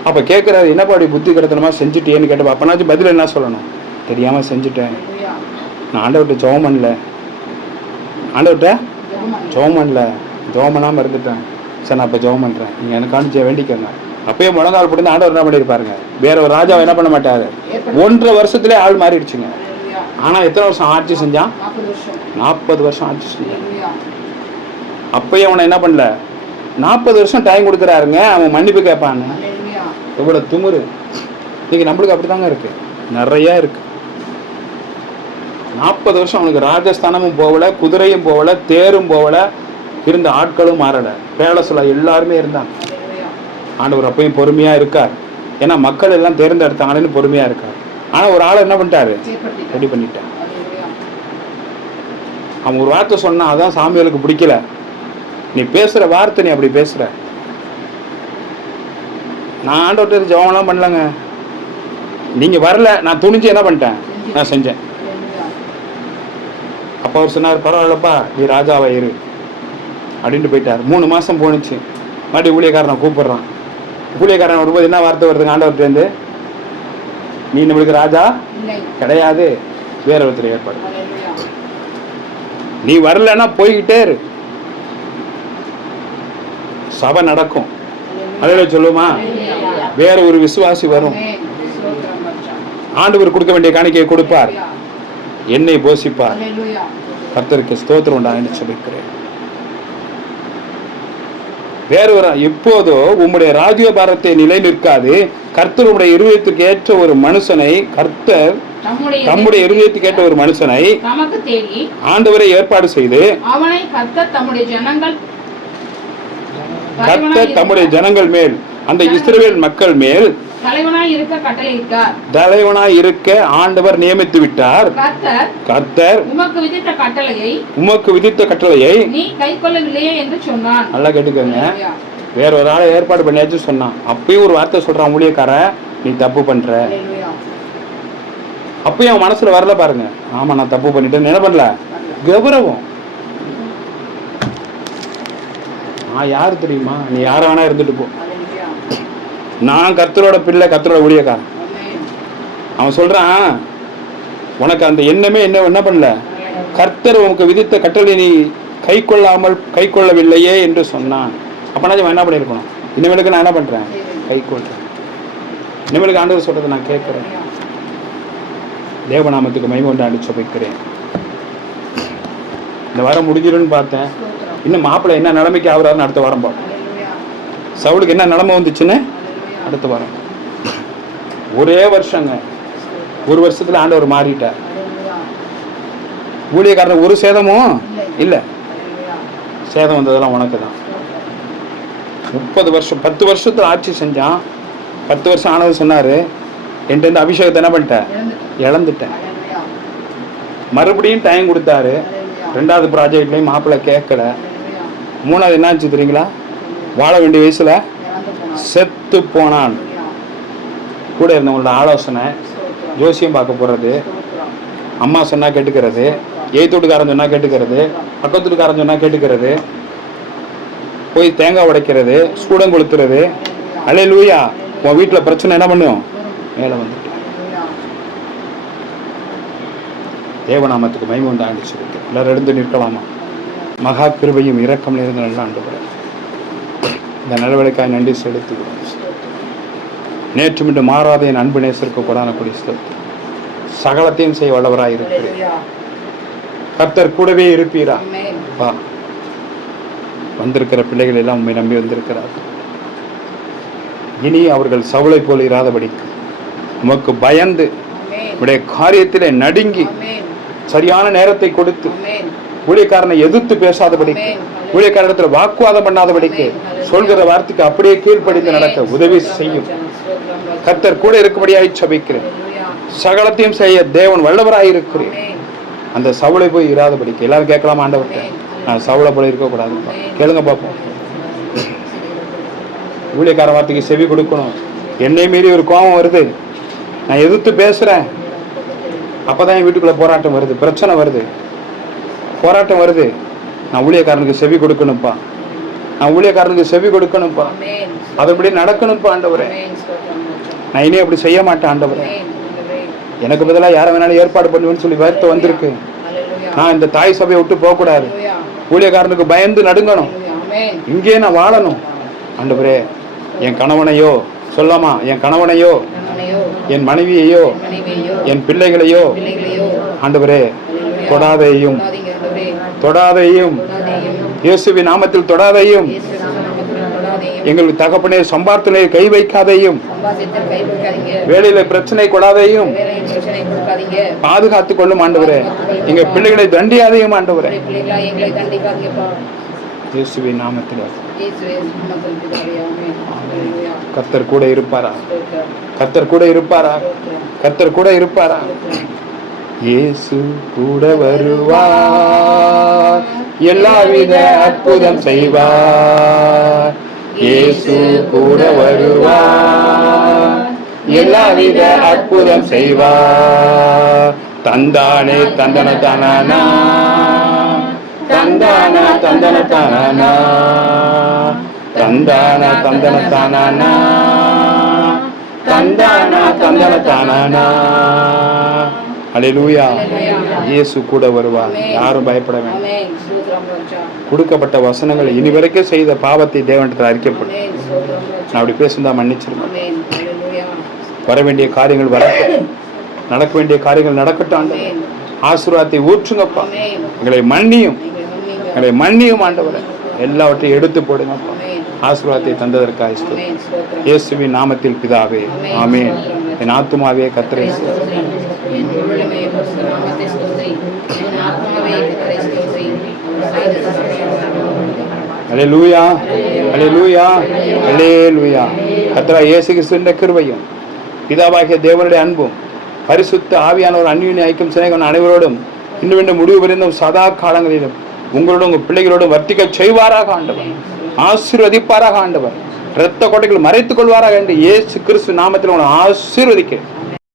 அப்ப கேட்கிறாரு, என்னப்பா அப்படி புத்தி கடத்தனமா செஞ்சுட்டேன்னு கேட்டப்ப அப்பனாச்சும் பதில் என்ன சொல்லணும்? தெரியாம செஞ்சுட்டேன், நான் ஆண்டவர்கிட்ட ஜெபம் பண்ணல, ஆண்டவர்கிட்ட ஜெபம் பண்ணல, ஜெபம் பண்ணாம இருந்துட்டேன். சரி நான் இப்ப ஜெபம் பண்றேன், நீங்க எனக்கு வேண்டிக்கங்க. அப்பயே முழங்கால் போட்டு ஆண்டவர் என்ன பண்ணிருப்பாருங்க? வேற ஒரு ராஜாவை என்ன பண்ண மாட்டாரு. 1.5 வருஷத்துலேயே ஆள் மாறிடுச்சுங்க. ஆனா எத்தனை வருஷம் ஆட்சி செஞ்சான்? 40 வருஷம் ஆட்சி செஞ்சான். அப்பயே அவனை என்ன பண்ணல, 40 வருஷம் டைம் கொடுக்குறாருங்க, அவன் மன்னிப்பு கேட்பான்னு. எவ்வளவு துமுறு இன்னைக்கு நம்மளுக்கு அப்படித்தாங்க இருக்கு, நிறைய இருக்கு. 40 வருஷம் அவனுக்கு ராஜஸ்தானமும் போகல, குதிரையும் போகல, தேரும் போகல, இருந்த ஆட்களும் மாறல, பேலஸ்ல எல்லாருமே இருந்தாங்க. ஆண்டவர் அப்பயும் பொறுமையா இருக்கார், ஏன்னா மக்கள் எல்லாம் தேர்ந்தெடுத்தாங்கன்னு பொறுமையா இருக்கார். ஆனா ஒரு ஆளை என்ன பண்ணிட்டாரு, ரெடி பண்ணிட்டார். அவன் ஒரு வார்த்தை சொன்னா அதான் சாமியாருக்கு பிடிக்கல. நீ பேசுற வார்த்தை, நீ அப்படி பேசுற. நான் ஆண்டவர்கிட்ட ஜெபம்லாம் பண்ணலங்க, நீங்க வரல, நான் துணிஞ்சு என்ன பண்ணிட்டேன், நான் செஞ்சேன். அப்ப அவர் சொன்னார், பரவாயில்லப்பா நீ ராஜாவா இரு அப்படின்ட்டு போயிட்டார். 3 மாசம் போனுச்சு. மறுபடியும் ஊழியக்காரனை கூப்பிடுறான். ஊழியக்காரன் வரும்போது என்ன வார்த்தை வருதுங்க ஆண்டவர்கிட்ட இருந்து? நீ நம்மளுக்கு ராஜா கிடையாது, வேற ஒருத்தர் ஏற்பாடு, நீ வரலன்னா போய்கிட்டே இரு, சபை நடக்கும். அதில் சொல்லுமா, வேற ஒரு விசுவாசி வரும், ஆண்டவர் கொடுக்க வேண்டிய காணிக்கையை கொடுப்பார், என்னை போஷிப்பார். கர்த்தருக்கு ஸ்தோத்திரம் உண்டான்னு சொல்லிக்கிறேன். வேற ஒரு எப்போதோ உம்முடைய ராஜ்யபாரத்தை நிலை நிற்காது, கர்த்தர் உம்முடைய இருதயத்துக்கு ஏற்ற ஒரு மனுஷனை, கர்த்தர் தம்முடைய இருதயத்துக்கு ஏற்ற ஒரு மனுஷனை ஆண்டவரை ஏற்பாடு செய்து அவனை கர்த்தர் தம்முடைய ஜனங்கள் மேல், அந்த இஸ்ரவேல் மக்கள் மேல் தலைவனாய் இருக்க ஆண்டவர் நியமித்து விட்டார். கர்த்தர் உமக்கு விதித்த கட்டளையை நீ கைக்கொள்ளவில்லையே என்று சொன்னான். நல்லா கேட்டுக்கோங்க, வேற ஒரு ஆளை ஏற்பாடு பண்ணியாச்சு சொன்னான். அப்பயும் ஒரு வார்த்தை சொல்றான் ஊழியக்காரன், நீ தப்பு பண்ற. அப்பயும் அவன் மனசுல வரல பாருங்க, ஆமா நான் தப்பு பண்ணிட்டேன். என்ன பண்ணல, கௌரவம். நான் யாரு தெரியுமா, நீ யார வேணா இருந்துட்டு போ, நான் கர்த்தரோட பிள்ளை, கர்த்தரோட ஊழியக்காரன். அவன் சொல்றான், உனக்கு அந்த எண்ணமே என்ன பண்ணல, கர்த்தர் உனக்கு விதித்த கட்டளை நீ கை கொள்ளவில்லையே என்று சொன்னான். அப்பனா இவன் என்ன பண்ணியிருக்கணும்? இனிமேலுக்கு நான் என்ன பண்றேன்? கை கொள்றேன். இனிமேலுக்கு ஆண்டவர் சொல்றதை நான் கேட்கிறேன். தேவநாமத்துக்கு மகிமை உண்டாண்டு ஜெபிக்கிறேன். இந்த வாரம் முடிஞ்சிடும்னு பார்த்தேன். இன்னும் மாப்பிள்ளை என்ன நிலைமைக்கு ஆகுறாருன்னு அடுத்த வாரம் பார்ப்போம். சவுலுக்கு என்ன நிலைமை வந்துச்சுன்னு அடுத்த வாரம். ஒரே வருஷங்க, ஒரு வருஷத்துல ஆண்டவர் மாறிட்டார். ஊழியக்காரன் ஒரு சேதமும் இல்லை. சேதம் வந்ததெல்லாம் உனக்கு தான். 30 வருஷம் 10 வருஷத்துல ஆட்சி செஞ்சான். 10 வருஷம் ஆனவர் சொன்னாரு, என்கிட்ட இருந்து அபிஷேகத்தை என்ன பண்ணிட்டேன்? இழந்துட்டேன். மறுபடியும் டைம் கொடுத்தாரு. 2வது ப்ராஜெக்ட்லையும் மாப்பிள்ளை கேட்கல. 3வது என்னாச்சு தெரியுங்களா? வாழ வேண்டிய வயசுல செத்து போனான். கூட இருந்தவங்களோட ஆலோசனை, ஜோசியம் பார்க்க போறது, அம்மா சொன்னா கேட்டுக்கிறது, எய்த்தூட்டுக்காரன் சொன்னா கேட்டுக்கிறது, பக்கத்துக்காரன் சொன்னா கேட்டுக்கிறது, போய் தேங்காய் உடைக்கிறது, சூடம் கொளுத்துறது. அல்லேலூயா. உன் வீட்டில் பிரச்சனை என்ன பண்ணும்? மேலே வந்துட்டு. தேவநாமத்துக்கு மகிமை உண்டாண்டு சொல்லிட்டு எல்லாரும் எழுந்து நிற்கலாமா? மகா கிருபையும் இரக்கம் நிறைந்த நல்ல ஆண்டவரே, இந்த நடவடிக்கைக்காய் நன்றி செலுத்துகிறோம். நேற்று மீண்டும் மாறாத என் அன்பு நேசருக்கு கொடான கொடி செலுத்து. சகலத்தையும் செய்ய வல்லவராய் இருக்கிறேன். கர்த்தர் கூடவே இருப்பீரா? வா. வந்திருக்கிற பிள்ளைகள் எல்லாம் உண்மை நம்பி வந்திருக்கிறார்கள். இனி அவர்கள் சவுளை போல் இராதபடிக்கு உமக்கு பயந்து உடைய காரியத்திலே நடுங்கி சரியான நேரத்தை கொடுத்து ஊழியக்காரனை எதிர்த்து பேசாதபடிக்கு, ஊழியக்காரத்தில் வாக்குவாதம் பண்ணாதபடிக்கு, சொல்கிற வார்த்தைக்கு அப்படியே கீழ்ப்படிந்து நடக்க உதவி செய்யும். கர்த்தர் கூட இருக்கும்படியாய் ஜெபிக்கிறேன். சகலத்தையும் செய்ய தேவன் வல்லவராய் இருக்கிறேன். அந்த சவுளை போய் இராதபடிக்கு எல்லாரும் கேட்கலாமா? ஆண்டவர்கிட்ட, நான் சவுளை போல இருக்கக்கூடாது, கேளுங்க பார்ப்போம். ஊழியக்கார வார்த்தைக்கு செவி கொடுக்கணும். என்னை மீறி ஒரு கோபம் வருது, நான் எதிர்த்து பேசுறேன், அப்பதான் என் வீட்டுக்குள்ள போராட்டம் வருது, பிரச்சனை வருது, போராட்டம் வருது. நான் ஊழியக்காரனுக்கு செவி கொடுக்கணும்ப்பா, நான் ஊழியக்காரனுக்கு செவி கொடுக்கணும்ப்பா, அதுபடி நடக்கணும்ப்பா ஆண்டவரே. நான் இனி அப்படி செய்ய மாட்டேன் ஆண்டவரே. எனக்கு பதிலாக யாரை வேணாலும் ஏற்பாடு பண்ணுவேன்னு சொல்லி வார்த்தை வந்திருக்கு. நான் இந்த தாய் சபையை விட்டு போகக்கூடாது. ஊழியக்காரனுக்கு பயந்து நடுங்கணும். இங்கே நான் வாழணும் ஆண்டவரே. என் கணவனையோ சொல்லாமா, என் கணவனையோ, என் மனைவியையோ, என் பிள்ளைகளையோ ஆண்டவரே தொடாதையும், தொடாதையும், இயேசுவின் நாமத்தில் தொடாதையும். எங்களுக்கு தகப்பனே சம்பார்த்தனை கை வைக்காதையும், வேலையில பிரச்சனை கொடாதையும் பாதுகாத்துக் கொள்ளும் ஆண்டவரே. எங்க பிள்ளைகளை தண்டியாதையும் ஆண்டவரே. இயேசுவின் நாமத்தில் கர்த்தர் கூட இருப்பாரா? கர்த்தர் கூட இருப்பாரா? கர்த்தர் கூட இருப்பாரா? இயேசு கூட வருவார், எல்லாவித அற்புதம் செய்வார். இயேசு கூட வருவார், எல்லாவித அற்புதம் செய்வார். தந்தானே தந்தன தானா, தந்தான தந்தன தானா, தந்தான தந்தன தானா, தந்தான தந்தன தானா. அல்லேலூயா. இயேசு கூட வருவார், யாரும் பயப்பட வேண்டாம். கொடுக்கப்பட்ட வசனங்கள் இனி வரைக்கும் செய்த பாவத்தை தேவனிடத்தில் அறிக்கப்படும். நான் அப்படி பேசுந்தா மன்னிச்சிருக்கேன். வர வேண்டிய காரியங்கள் வரட்டும், நடக்க வேண்டிய காரியங்கள் நடக்கட்டும். ஆசீர்வாதத்தை ஊற்றுங்கப்பா. எங்களை மன்னியும், எங்களை மன்னியும் ஆண்டவரே. எல்லாவற்றையும் எடுத்து போடுங்கப்பா. ஆசீர்வாதத்தை தந்ததற்காக ஸ்தோத்திரம். இயேசுவின் நாமத்தில் பிதாவே, ஆமென். என் ஆத்துமாவே கர்த்தரை அல்லேலூயா, அல்லேலூயா, அல்லேலூயா. கர்த்தராகிய இயேசு கிறிஸ்துவின் கிருபையும் பிதாவாகிய தேவனுடைய அன்பும் பரிசுத்த ஆவியானவர் அந்யோன்ய ஐக்கியம் சிநேகம் அனைவரோடும் இன்னும் முடிவு பெறும் சதா காலங்களிலும் உங்களோட உங்கள் பிள்ளைகளோடும் வர்த்திக்க செய்வாராக ஆண்டவர். ஆசீர்வதிப்பாராக ஆண்டவர். இரத்த கோட்டைகள் மறைத்துக் கொள்வாராக என்று இயேசு கிறிஸ்து நாமத்தில் உங்களை ஆசீர்வதிக்கிறேன்.